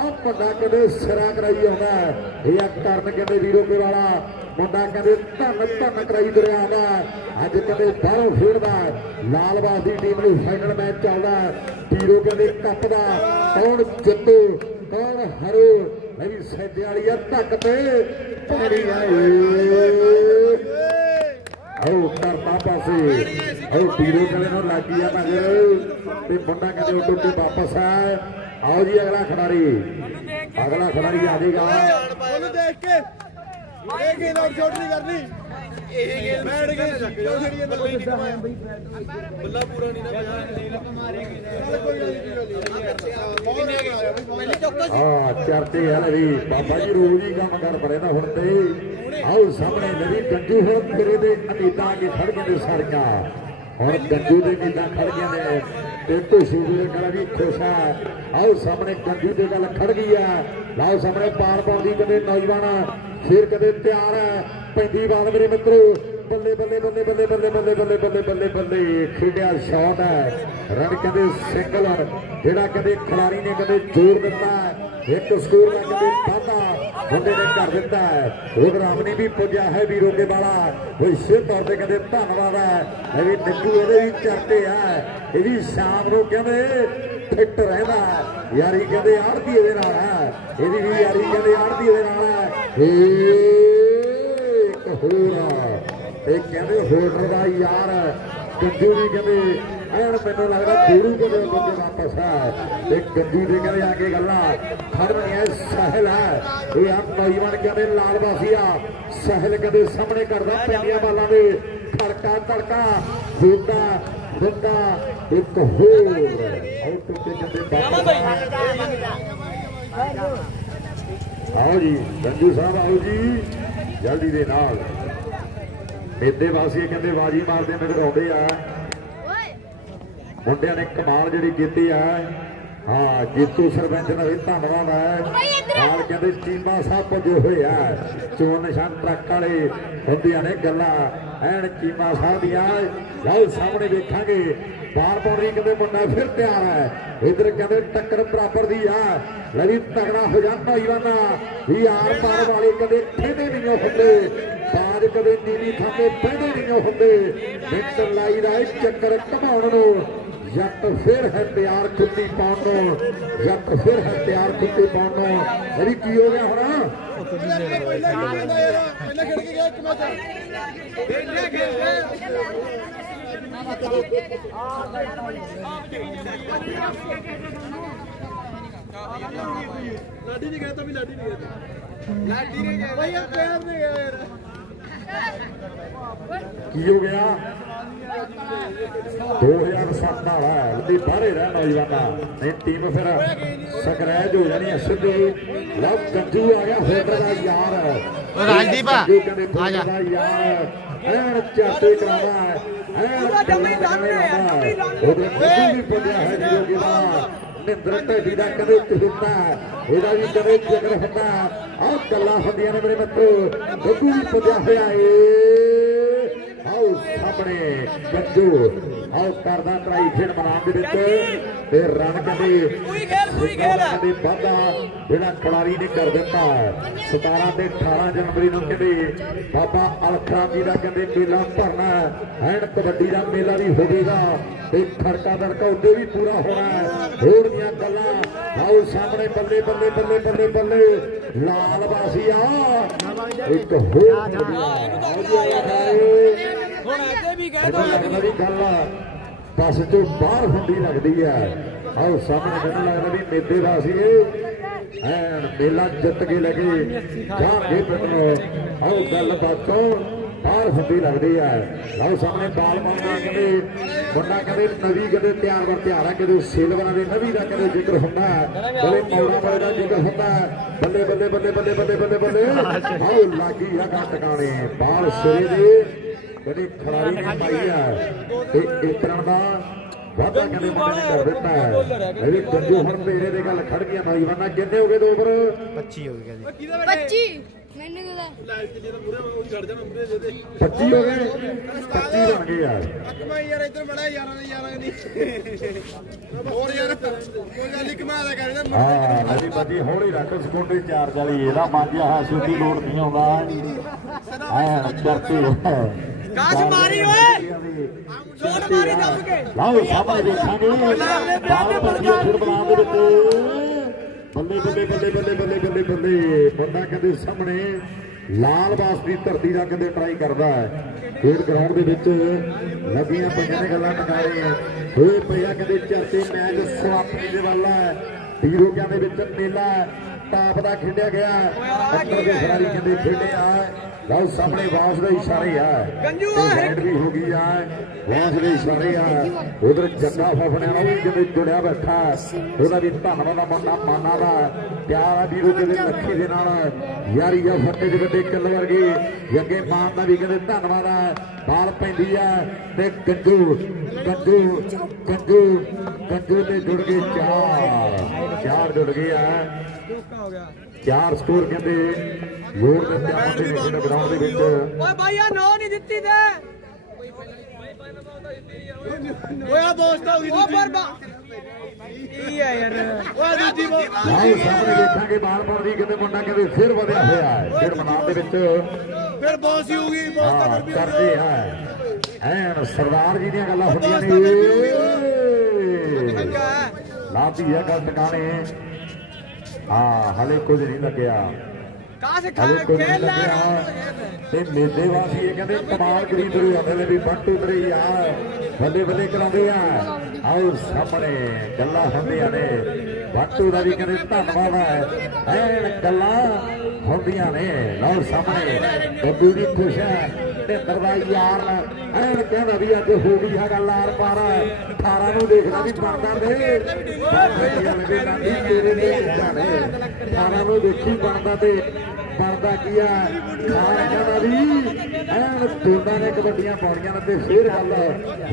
ਆ ਮੁੰਡਾ ਕਦੇ ਸਿਰਾ ਕਰਾਈ ਆਉਂਦਾ। ਇਹ ਆ ਕਰਨ ਕਹਿੰਦੇ ਵੀਰੋ ਕੇ ਵਾਲਾ। ਮੁੰਡਾ ਕਹਿੰਦੇ ਧੰਨ ਧੰਨ ਕਰਾਈ ਦਰਿਆ ਦਾ। ਅੱਜ ਕਹਿੰਦੇ ਬਾਹਰੋਂ ਖੇਡਦਾ। ਲਾਲਬਾਗ ਦੀ ਟੀਮ ਨੂੰ ਫਾਈਨਲ ਮੈਚ ਚੱਲਦਾ ਵੀਰੋ ਕਹਿੰਦੇ ਕੱਪ ਦਾ। ਕੌਣ ਜਿੱਤੂ? ਕੌਣ ਹਾਰੂ, ਮੇਰੀ ਸੈਦੇ ਵਾਲੀ ਆ ਧੱਕ ਤੇ ਪਾਣੀ ਆਏ। ਆਓ ਕਰਤਾ ਪਾਸੇ ਆਓ ਵੀਰੋ ਕਹਿੰਦੇ ਨੂੰ ਲੱਗੀ ਆ ਨਜ਼ਰ ਤੇ ਮੁੰਡਾ ਕਹਿੰਦੇ ਉੱਡੋ ਕੇ ਵਾਪਸ ਆ। ਆਓ ਜੀ ਅਗਲਾ ਖਿਡਾਰੀ। ਅਗਲਾ ਖਿਡਾਰੀ ਆ ਜਾਏਗਾ। ਉਹਨੂੰ ਦੇਖ ਕੇ ਇਹ ਗੇਮ ਆਊਟ ਸ਼ਾਟ ਨਹੀਂ ਕਰਨੀ। ਇਹ ਗੇਮ ਬੈਠ ਕੇ ਬੱਲਾ ਪੂਰਾ ਨਹੀਂ ਨਾ ਪਿਆ ਕੋਈ ਗੱਲ ਨਹੀਂ ਵੀ ਬਾਬਾ ਜੀ ਰੋਜ਼ ਹੀ ਕੰਮ ਕਰ ਪਰੇ ਨਾ ਹੁਣ ਤੇ ਆਓ ਸਾਹਮਣੇ ਨਵੀਂ ਗੰਜੂ ਹੁਣ ਤੇਰੇ ਦੇ ਅਨੀਤਾ ਕੇ ਖੜ ਗਏ ਨੇ ਸਾਰੀਆਂ ਹੁਣ ਗੰਜੂ ਦੇ ਨੀਤਾਂ ਖੜ ਗਏ ਨੇ ਤੇ ਤੁਸੀਂ ਦੇ ਕਹਿੰਦਾ ਵੀ ਖੁਸ਼ ਆ। ਆਓ ਸਾਹਮਣੇ ਗੰਜੂ ਦੇ ਗੱਲ ਖੜ ਗਈ ਆ। ਲਾਓ ਸਾਹਮਣੇ ਪਾਰ ਪਾਉਂਦੀ ਕਦੇ ਨੌਜਵਾਨ, ਫਿਰ ਕਦੇ ਤਿਆਰ। ਹੈ ਪੈਂਦੀ ਬਾਲ ਮੇਰੇ ਮਿੱਤਰੋ। ਬੱਲੇ ਬੱਲੇ ਬੱਲੇ ਬੱਲੇ ਬੱਲੇ ਬੱਲੇ ਬੱਲੇ ਬੱਲੇ ਬੱਲੇ ਬੱਲੇ। ਖੇਡਿਆ ਸ਼ਾਟ ਹੈ। ਰਨ ਕਹਿੰਦੇ ਸਿੰਗਲ, ਜਿਹੜਾ ਕਦੇ ਖਿਡਾਰੀ ਨੇ ਕਦੇ ਜ਼ੋਰ ਦਿੱਤਾ ਇੱਕ ਸਕੋਰ ਦਾ ਕਦੇ ਵਾਧਾ ਮੁੰਡੇ ਨੇ ਕਰ ਦਿੱਤਾ ਹੈ। ਉਹ ਨੇ ਵੀ ਪੁੱਜਿਆ ਹੈ ਵੀਰੋ ਕੇ ਵਾਲਾ। ਵਿਸ਼ੇਸ਼ ਤੌਰ ਤੇ ਕਦੇ ਧੰਨਵਾਦ ਹੈ। ਇਹ ਵੀ ਨਿੱਕੂ, ਇਹਦੇ ਵੀ ਚਰਤੇ ਆ। ਇਹ ਵੀ ਸ਼ਾਮ ਨੂੰ ਕਹਿੰਦੇ ਫਿੱਟ ਰਹਿੰਦਾ ਯਾਰੀ ਕਹਿੰਦੇ ਆੜਦੀ ਇਹਦੇ ਨਾਲ ਹੈ। ਇਹਦੀ ਵੀ ਯਾਰੀ ਕਹਿੰਦੇ ਆੜਦੀ ਇਹਦੇ ਨਾਲ ਹੈ। ਏ ਹੋਰ। ਇਹ ਕਹਿੰਦੇ ਹੋਟਲ ਦਾ ਯਾਰ। ਗੱਜੂ ਵੀ ਕਹਿੰਦੇ ਐਨ ਮੈਨੂੰ ਲੱਗਦਾ ਗੁਰੂ ਕਦੇ ਬੰਦੇ ਵਾਪਸ ਹੈ। ਤੇ ਗੰਜੂ ਦੇ ਕਹਿੰਦੇ ਆ ਕੇ ਗੱਲਾਂ ਖੜਨੀਆਂ ਸਹਿਲ ਹੈ। ਇਹ ਆ ਨੌਜਵਾਨ ਕਹਿੰਦੇ ਲਾਲ ਬਾਸੀਆ ਸਹਿਲ ਕਦੇ ਸਾਹਮਣੇ ਕਰਦਾ ਪੈਂਦੀਆਂ ਬਾਲਾਂ ਦੇ ਖੜਕਾ ਧੜਕਾ। ਹੁੰਦਾ ਹੁੰਦਾ ਇੱਕ ਹੋਰ। ਆਉਟ ਤੇ ਕਹਿੰਦੇ ਆਓ ਜੀ ਗੰਜੂ ਸਾਹਿਬ ਆਓ ਜੀ। ਜਲਦੀ ਦੇ ਨਾਲ। ਮੇਦੇ ਵਾਸੀ ਕਹਿੰਦੇ ਬਾਜੀ ਮਾਰਦੇ ਨਜ਼ਰ ਆਉਂਦੇ ਆ। ਮੁੰਡਿਆਂ ਨੇ ਕਮਾਲ ਜਿਹੜੀ ਕੀਤੀ ਆ। ਹਾਂ ਜੀਤੂ ਸਰਪੰਚ ਦਾ ਵੀ ਧੰਨਵਾਦ ਹੈ ਨਾਲ ਕਹਿੰਦੇ ਚੀਮਾ ਸਾਹਿਬ ਪੁੱਜੇ ਹੋਏ ਆ। ਚੋਣ ਨਿਸ਼ਾਨ ਟਰੱਕ ਵਾਲੇ ਹੁੰਦੀਆਂ ਨੇ ਗੱਲਾਂ। ਐਨ ਚੀਮਾ ਸਾਹਿਬ ਦੀਆਂ। ਲਓ ਸਾਹਮਣੇ ਵੇਖਾਂਗੇ। ਬਾਰ ਬਾਰੀ ਕਹਿੰਦੇ ਮੁੰਡਾ ਫਿਰ ਤਿਆਰ ਹੈ। ਇਧਰ ਕਹਿੰਦੇ ਟੱਕਰ ਬਰਾਬਰ ਦੀ ਆ। ਲੈ ਵੀ ਤਗੜਾ ਹੋ ਜਾ ਨੌਜਵਾਨਾ ਵੀ ਆਰ ਪਾਰ ਵਾਲੇ ਕਦੇ ਖੇਡੇ ਨਹੀਂ ਹੁੰਦੇ। ਬਾਜ ਕਦੇ ਨੀਵੀਂ ਥਾਪੇ ਬਹਿਦੇ ਨਹੀਂ ਹੁੰਦੇ। ਮਿੰਟ ਲਾਈ ਦਾ ਚੱਕਰ ਘਮਾਉਣ ਨੂੰ। ਜੱਟ ਫਿਰ ਹੈ ਤਿਆਰ ਕੁੱਤੀ ਪਾਉਣ ਨੂੰ। ਜੱਟ ਫਿਰ ਹੈ ਤਿਆਰ ਕੁੱਤੀ ਪਾਉਣ ਨੂੰ। ਅਰੇ ਕੀ ਹੋ ਗਿਆ ਹੁਣ? ਪਹਿਲਾਂ ਖੇਡ ਕੇ ਗਿਆ ਇੱਕ ਮੈਚ। ਪਹਿਲਾਂ ਖੇਡ ਲਾਡੀ ਨਹੀਂ ਗਿਆ? ਤਾਂ ਵੀ ਲਾਡੀ ਨਹੀਂ ਗਿਆ ਲਾਡੀ ਨਹੀਂ ਗਿਆ ਭਾਈ ਆ ਪੈਰ ਨਹੀਂ ਗਿਆ ਯਾਰ ਕੀ ਹੋ ਗਿਆ 2007 ਵਾਲਾ ਲੱਦੀ ਬਾਹਰੇ ਰਹਿ ਨੌਜਵਾਨਾ ਨਹੀਂ ਟੀਮ ਫਿਰ ਸਕਰੈਚ ਹੋ ਜਾਣੀ ਹੈ ਸਿੱਧੀ। ਲਓ ਕੰਜੂ ਆ ਗਿਆ ਹੋਟਲ ਦਾ ਯਾਰ। ਰਾਜਦੀਪ ਆ, ਜਾ। ਯਾਰ। ਐਨ ਚਾਤੇ ਕਰਾਉਂਦਾ। ਉਹਦੇ ਹੈ। ਜੀ ਕਿ ਦਾ ਨਿੰਦਰ ਢੇਡੀ ਦਾ ਕਦੇ ਚੁੱਕਦਾ ਇਹਦਾ ਵੀ ਕਦੇ ਜ਼ਿਕਰ ਹੁੰਦਾ ਆਹ ਗੱਲਾਂ ਹੁੰਦੀਆਂ ਨੇ ਮੇਰੇ ਮਿੱਤਰੋ ਗੱਗੂ ਵੀ ਪੁੱਜਿਆ ਹੋਇਆ ਏ ਆਓ ਸਾਹਮਣੇ ਗੱਜੂ ਆਓ ਕਰਦਾ ਟਰਾਈ ਖੇਡ ਮੈਦਾਨ ਦੇ ਵਿੱਚ। ਤੇ ਰਨ ਕਹਿੰਦੇ ਪੂਰੀ ਖੇਡ, ਪੂਰੀ ਖੇਡ। ਕਹਿੰਦੇ ਵਾਧਾ ਜਿਹੜਾ ਖਿਡਾਰੀ ਨੇ ਕਰ ਦਿੱਤਾ। 17 ਤੇ 18 ਜਨਵਰੀ ਨੂੰ ਕਹਿੰਦੇ ਬਾਬਾ ਅਲਖਾ ਜੀ ਦਾ ਕਹਿੰਦੇ ਮੇਲਾ ਭਰਨਾ ਐਨ ਕਬੱਡੀ ਦਾ ਮੇਲਾ ਵੀ ਹੋਵੇਗਾ। ਤੇ ਖੜਕਾ ਦੜਕਾ ਉੱਤੇ ਵੀ ਪੂਰਾ ਹੋਣਾ ਹੈ। ਹੋਰ ਦੀਆਂ ਗੱਲਾਂ। ਆਓ ਸਾਹਮਣੇ ਬੱਲੇ ਬੱਲੇ ਬੱਲੇ ਬੱਲੇ ਬੱਲੇ। ਲਾਲ ਬਾਸੀਆ ਇੱਕ ਹੋਰ ਹੁਣ ਅੱਗੇ ਵੀ ਕਹਿ ਮੈਨੂੰ ਲੱਗਦਾ ਵੀ ਗੱਲ ਬੱਸ ਚੋਂ ਬਾਹਰ ਹੁੰਦੀ ਲੱਗਦੀ ਹੈ ਆਓ ਸਾਹਮਣੇ ਮੈਨੂੰ ਲੱਗਦਾ ਵੀ ਮੇਦੇ ਦਾ ਸੀ ਇਹ। ਐਨ ਮੇਲਾ ਜਿੱਤ ਕੇ ਲੈ ਕੇ ਜਾਣਗੇ ਪਿੰਡ। ਨੂੰ ਆਓ ਗੱਲ ਬਾਤੋਂ ਬਾਹਰ ਹੁੰਦੀ ਲੱਗਦੀ ਹੈ ਆਓ ਸਾਹਮਣੇ ਬਾਲ ਮਾਰਨਾ ਕਹਿੰਦੇ ਮੁੰਡਾ ਕਹਿੰਦੇ ਨਵੀਂ ਕਦੇ ਤਿਆਰ ਵਰ ਤਿਆਰ ਹੈ ਕਦੇ ਸਿਲਵਰਾਂ ਦੇ ਨਵੀਂ ਦਾ ਕਦੇ ਜ਼ਿਕਰ ਹੁੰਦਾ ਹੈ ਕਦੇ ਮੌੜਾ ਵਾਲੇ ਦਾ ਜ਼ਿਕਰ ਹੁੰਦਾ ਹੈ ਬੱਲੇ ਬੱਲੇ ਬੱਲੇ ਬੱਲੇ ਬੱਲੇ ਬੱਲੇ ਬੱਲੇ। ਆਓ ਲਾਗੀ ਆ ਟਿਕਾਣੇ। ਬਾਲ ਸਿਰੇ ਦੇ ਕਦੇ ਖਿਡਾਰੀ ਨੇ ਪਾਈ ਹੈ ਤੇ ਇਸ ਤਰ੍ਹਾਂ ਦਾ ਵਾਧਾ ਕਹਿੰਦੇ ਮੁੰਡੇ ਨੇ ਕਰ ਦਿੱਤਾ ਹੈ। ਇਹ ਵੀ ਗੰਜੂ ਹੁਣ ਤੇਰੇ ਦੇ ਗੱਲ ਖੜ ਗਿਆ ਨੌਜਵਾਨਾਂ ਕਿੰਨੇ ਹੋ ਗਏ ਦੋ ਓਵਰ? 25 ਹੋ ਗਏ ਜੀ 25 ਮੈਨੂੰ ਕਿਹਦਾ? ਲਾਈਵ ਤੇ ਜਿਹੜਾ ਮੂਰੇ ਉਹ ਛੱਡ ਜਾਣਾ ਮੂਰੇ ਦੇ ਦੇ 25 ਹੋ ਗਏ? 25 ਬਣ ਗਏ ਯਾਰ। ਅਕਮਾ ਯਾਰ ਇੱਧਰ ਬੜਾ ਯਾਰਾਂ ਦੇ ਯਾਰਾਂ ਨਹੀਂ। ਹੋਰ ਯਾਰ ਕੋਈ ਗੱਲ ਨਹੀਂ ਕਮਾ ਦਾ ਕਰ ਇਹਦਾ ਹਾਂ ਅਜੀ ਬਾਜੀ ਹੌਲੀ ਰੱਖ ਸਕੂਟਰੀ ਚਾਰਜ ਵਾਲੀ ਇਹਦਾ ਮਾਂਜਿਆ ਹਾਸੂ ਦੀ ਲੋੜ ਨਹੀਂ ਆਉਂਦਾ। ਐ ਕਰਤੀ ਕਾਸ਼ ਮਾਰੀ ਓਏ। ਸ਼ੋਟ ਮਾਰੀ ਦੱਬ ਕੇ। ਲਾਓ ਸਾਹਮਣੇ ਦੇਖਾਂਗੇ। ਬਾਲ ਪਰਦੀ ਫਿਰ ਬਣਾ ਦੇ ਵਿੱਚ। ਬੱਲੇ ਬੱਲੇ ਬੱਲੇ ਬੱਲੇ ਬੱਲੇ ਬੱਲੇ ਬੱਲੇ। ਬੰਦਾ ਕਹਿੰਦੇ ਸਾਹਮਣੇ ਲਾਲ ਬਾਸ ਦੀ ਧਰਤੀ ਦਾ ਕਹਿੰਦੇ ਟਰਾਈ ਕਰਦਾ ਹੈ। ਖੇਡ ਗਰਾਊਂਡ ਦੇ ਵਿੱਚ ਲੱਗੀਆਂ ਪਈਆਂ ਨੇ ਗੱਲਾਂ ਟਕਾਰੇ ਹੋਏ ਪਿਆ ਕਹਿੰਦੇ ਚਰਚੇ ਮੈਚ ਸਵਾਪਨੀ ਦੇ ਵੱਲ ਹੈ। ਵੀਰੋਕਿਆਂ ਦੇ ਵਿੱਚ ਮੇਲਾ ਟਾਪ ਦਾ ਖੇਡਿਆ ਗਿਆ। ਦੇ ਖਿਡਾਰੀ ਕਹਿੰਦੇ ਖੇਡਿਆ ਲਓ ਸਾਹਮਣੇ ਬਾਸ ਦਾ ਇਸ਼ਾਰੇ ਆ। ਗੰਜੂ ਆ। ਹੈਡ ਵੀ ਹੋ ਗਈ ਆ ਬਾਸ ਦੇ ਇਸ਼ਾਰੇ ਆ। ਉਧਰ ਜੱਗਾ ਫਫੜਿਆ ਨਾਲ ਵੀ ਕਿਤੇ ਜੁੜਿਆ ਬੈਠਾ। ਹੈ। ਉਹਦਾ ਵੀ ਧੰਨਵਾਦ ਦਾ ਮੁੰਡਾ ਮਾਨਾ ਦਾ ਪਿਆਰ ਆ ਵੀਰੋ ਜਿਹਦੇ ਲੱਖੀ ਦੇ ਨਾਲ ਯਾਰੀ ਆ ਫੱਟੇ ਦੇ ਵੱਡੇ ਕਿੱਲ ਵਰਗੇ। ਜੱਗੇ ਮਾਨ ਦਾ ਵੀ ਕਹਿੰਦੇ ਧੰਨਵਾਦ ਆ। ਬਾਲ ਪੈਂਦੀ ਆ ਤੇ ਗੰਜੂ ਗੰਜੂ ਗੰਜੂ ਗੰਜੂ ਤੇ ਜੁੜ ਗਏ ਚਾਰ। ਚਾਰ ਜੁੜ ਗਏ ਆ। ਚਾਰ ਸਕੋਰ ਕਹਿੰਦੇ ਜੋਰ ਦਿੱਤੇ ਆਪਣੇ ਨੇ ਗਰਾਊਂਡ ਦੇ ਵਿੱਚ ਓਏ ਭਾਈ ਆ ਨੋ ਨਹੀਂ ਦਿੱਤੀ ਤੇ। ਓਏ ਆ ਦੋਸਤ ਹੋ ਗਈ ਉਹ ਪਰ ਬਾ ਕੀ ਹੈ ਯਾਰ? ਓਏ ਦੂਜੀ ਬੋ ਆਓ ਸਾਹਮਣੇ ਦੇਖਾਂਗੇ ਬਾਲ ਪਾਉਂਦੀ ਕਹਿੰਦੇ ਮੁੰਡਾ ਕਹਿੰਦੇ ਫਿਰ ਵਧਿਆ ਹੋਇਆ ਹੈ। ਫਿਰ ਮੈਦਾਨ ਦੇ ਵਿੱਚ ਫਿਰ ਬੌਸ ਹੀ ਹੋ ਗਈ ਬੌਸ ਤਾਂ ਹਾਂ ਫਿਰ ਵੀ ਕਰਦੇ ਹੈ ਐਨ ਸਰਦਾਰ ਜੀ ਦੀਆਂ ਗੱਲਾਂ ਹੁੰਦੀਆਂ ਨੇ। ਲਾਤੀ ਹੈ ਗੱਲ ਟਿਕਾਣੇ। ਹਾਂ ਹਲੇ ਕੁਝ ਨਹੀਂ ਲੱਗਿਆ। ਕਾ ਸਿਖਾ ਹਲੇ ਕੋਈ ਖੇਲ ਲੈ ਤੇ ਮੇਲੇ ਵਾਸੀ ਇਹ ਕਹਿੰਦੇ ਕਮਾਲ ਕਰੀ ਤੁਰੇ ਜਾਂਦੇ ਨੇ ਵੀ 1 2 3 ਆ। ਬੱਲੇ ਬੱਲੇ ਕਰਾਉਂਦੇ ਆ। ਆਓ ਸਾਹਮਣੇ ਗੱਲਾਂ ਹੁੰਦੀਆਂ ਨੇ। ਵਾਟੂ ਦਾ ਵੀ ਕਹਿੰਦੇ ਧੰਨਵਾਦ ਹੈ। ਐਨ ਗੱਲਾਂ ਹੁੰਦੀਆਂ ਨੇ। ਲਓ ਸਾਹਮਣੇ। ਬੱਬੂ ਵੀ ਖੁਸ਼ ਹੈ। ਤੇ ਦਰਵਾਈ ਯਾਰ ਐਨ ਕਹਿੰਦਾ ਵੀ ਅੱਜ ਹੋ ਗਈ ਹੈ ਗੱਲ ਆਰ ਪਾਰ 18 ਨੂੰ ਦੇਖਣਾ ਵੀ ਬਣਦਾ ਦੇ ਤੇਰੇ ਦੇ ਜਾਣੇ 18 ਨੂੰ ਦੇਖੀ ਬਣਦਾ ਤੇ ਬਣਦਾ ਕੀ ਆ ਖਾਣ ਕਹਿੰਦਾ ਵੀ ਐਨ ਦੋਨਾਂ ਨੇ ਕਬੱਡੀਆਂ ਪਾਉਣੀਆਂ ਨੇ ਤੇ ਫੇਰ ਗੱਲ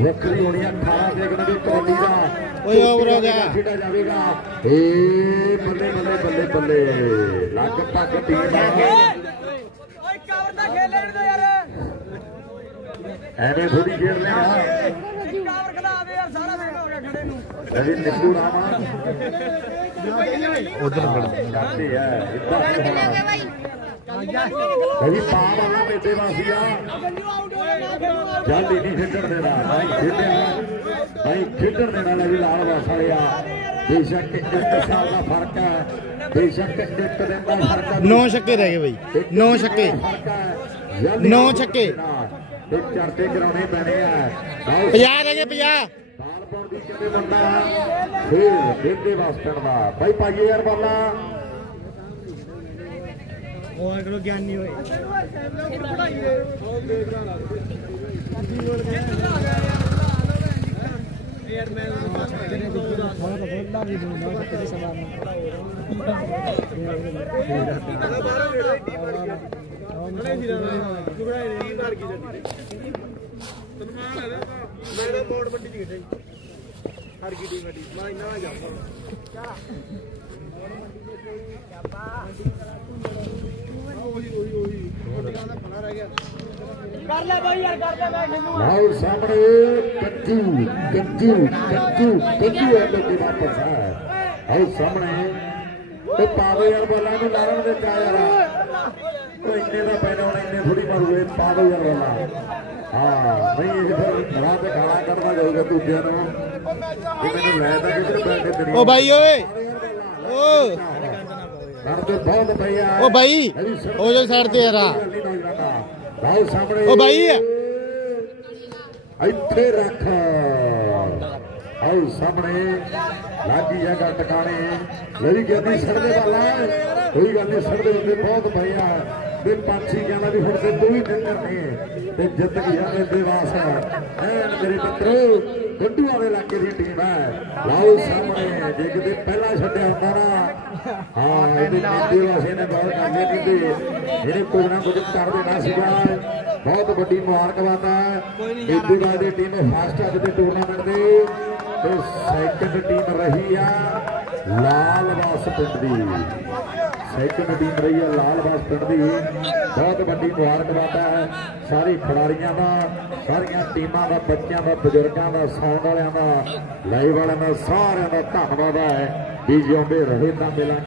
ਵੱਖਰੀ ਹੋਣੀ ਆ 18 ਦੇਖਣ ਦੀ ਕਬੱਡੀ ਦਾ ਓਏ over ਹੋ ਗਿਆ। ਖੇਡਿਆ ਜਾਵੇਗਾ ਏ ਬੱਲੇ ਬੱਲੇ ਬੱਲੇ ਬੱਲੇ ਲਗਭਗ ਟੀਮ ਆ ਓਏ ਕਵਰ ਦਾ ਖੇਲ ਲੈਣ ਦੋ ਯਾਰ ਐਵੇਂ ਥੋੜੀ ਖੇਡ ਲੈਣਾ ਕਵਰ ਖਲਾ ਦੇ ਯਾਰ ਸਾਰਾ ਵੇਟ ਹੋ ਗਿਆ ਖੜੇ ਨੂੰ ਰਵੀ ਨਿੱਕੂ ਰਾਮਾ ਉਧਰ ਬੜ ਜਾਂਦੇ ਆ। ਇੱਦਾਂ ਕਿੰਨੇ ਹੋ ਗਏ ਬਾਈ? ਰਵੀ ਪਾਵ ਵਾਲਾ ਮੇਦੇ ਵਾਸੀ ਆ। ਗੰਜੂ ਆਊਟ ਹੋ ਗਿਆ ਗੰਜੂ ਆਊਟ ਜਲਦੀ ਨਹੀਂ ਖੇਡਣ ਦੇਣਾ ਖੇਡਿਆ ਨਹੀਂ ਖੇਡਣ ਦੇਣਾ ਲੈ ਵੀ ਲਾਲ ਬੇਸ਼ੱਕ ਇੱਕ ਸਾਲ ਦਾ ਫ਼ਰਕ ਹੈ ਬੇਸ਼ੱਕ ਇੱਕ ਦਿਨ ਦਾ ਫ਼ਰਕ ਹੈ ਨੌ ਛੱਕੇ ਰਹਿ ਗਏ ਬਈ। ਨੌ ਛੱਕੇ। ਨੌ ਛੱਕੇ। ਤੇ ਚਰਚੇ ਕਰਾਉਣੇ ਪੈਣੇ ਆ। ਆਓ। 50 ਰਹਿ ਗਏ 50 ਬਾਲ ਪਾਉਣ ਦੀ ਕਿਤੇ ਬੰਦਾ ਫੇਰ ਦੇਦੇ ਵਾਸਤੇ ਦਾ। ਬਾਈ ਪਾਈਏ ਯਾਰ ਬਾਲਾ। ਉਹ ਅਗਰੋ ਗਿਆਨੀ ਹੋਏ ਗੱਡੀ ਮੈਂ ਇੰਨਾ ਨਾ ਜਾਂਦਾ ਉਹੀ ਉਹੀ ਉਹੀ ਗੱਡੀਆਂ ਕਰ ਲੈ ਬਾਈ ਯਾਰ ਕਰ ਲੈ ਮੈਂ ਖੇਲੂ ਆਓ ਸਾਹਮਣੇ ਕੱਜੂ ਕੱਜੂ ਕੱਜੂ ਕੱਜੂ ਹੈ ਲੋਕੀ ਵਾਪਸ ਹੈ ਆਓ ਸਾਹਮਣੇ, ਤੇ ਪਾਵੇ ਯਾਰ ਬਾਲਾ ਨੂੰ ਲਾਰਨ ਦੇ ਚਾ ਯਾਰ। ਉਹ ਇੰਨੇ ਦਾ ਪੈਣਾ ਹੁਣ ਇੰਨੇ ਥੋੜੀ ਮਾਰੂਏ ਪਾਵੇ ਯਾਰ ਬਾਲਾ ਹਾਂ ਨਹੀਂ ਇਹ ਫਿਰ ਰਾਹ ਤੇ ਗਾਲਾਂ ਕੱਢਦਾ ਜਾਊਗਾ ਦੂਜਿਆਂ ਨੂੰ ਕਿ ਮੈਨੂੰ ਲੈ ਤਾਂ ਕਿਧਰ ਪੈ ਕੇ ਤੇਰੀ ਓ ਬਾਈ ਓਏ। ਓ। ਕਰਦੇ ਬਹੁਤ ਪਿਆ ਓ ਬਾਈ ਉਹ ਜੋ ਸਾਈਡ ਤੇ ਯਾਰ। ਆਓ ਸਾਹਮਣੇ। ਓ ਬਾਈ। ਇੱਥੇ ਰੱਖ। ਆਓ ਸਾਹਮਣੇ। ਲਾਗੀ ਜਗਾ ਟਿਕਾਣੇ। ਮੇਰੀ ਗੱਡੀ ਸੜਦੇ ਵਾਲਾ ਕੋਈ ਗੱਲ ਨਹੀਂ ਸੜਦੇ ਹੁੰਦੇ ਬਹੁਤ ਭਈਆ ਤੇ ਪੰਛੀ ਕਹਿੰਦਾ ਵੀ ਹੁਣ ਤੇ ਤੂੰ ਹੀ ਨਿਕਰ ਨਹੀਂ ਤੇ ਜਿੱਤ ਗਿਆ ਤੇ ਦੇਵਾਸ ਐਨ ਮੇਰੇ ਮਿੱਤਰੋ ਗੱਡੂ ਵਾਲੇ ਇਲਾਕੇ ਦੀ ਟੀਮ ਹੈ। ਲਾਓ ਸਾਹਮਣੇ, ਜੇ ਕਿਤੇ ਪਹਿਲਾਂ ਛੱਡਿਆ ਹੁੰਦਾ ਨਾ ਹਾਂ, ਇਹਦੇ ਨੀਤੇ ਵਾਸੇ ਨੇ ਬਹੁਤ ਕਰਦੇ ਕਿਤੇ ਇਹਨੇ ਕੁਝ ਨਾ ਕੁਝ ਕਰ ਦੇਣਾ ਸੀਗਾ। ਬਹੁਤ ਵੱਡੀ ਮੁਬਾਰਕਬਾਦ ਹੈ ਇਦੂ ਦੀ ਟੀਮ ਫਾਸਟ ਅੱਜ ਦੇ ਟੂਰਨਾਮੈਂਟ ਦੇ ਤੇ ਸੈਕੰਡ ਟੀਮ ਰਹੀ ਆ ਲਾਲਵਾਸ ਪਿੰਡ ਦੀ। ਸੈਕੰਡ ਟੀਮ ਰਹੀ ਆ ਲਾਲਵਾਸ ਪਿੰਡ ਦੀ। ਬਹੁਤ ਵੱਡੀ ਮੁਬਾਰਕਬਾਦ ਹੈ। ਸਾਰੇ ਖਿਡਾਰੀਆਂ ਦਾ, ਸਾਰੀਆਂ ਟੀਮਾਂ ਦਾ, ਬੱਚਿਆਂ ਦਾ, ਬਜ਼ੁਰਗਾਂ ਦਾ ਸਾਊਂਡ ਵਾਲਿਆਂ ਦਾ, ਲਾਈਵ ਵਾਲਿਆਂ ਦਾ, ਸਾਰਿਆਂ ਦਾ ਧੰਨਵਾਦ ਹੈ ਵੀ ਜਿਉਂਦੇ ਰਹੇ ਤਾਂ ਮਿਲਾਂਗੇ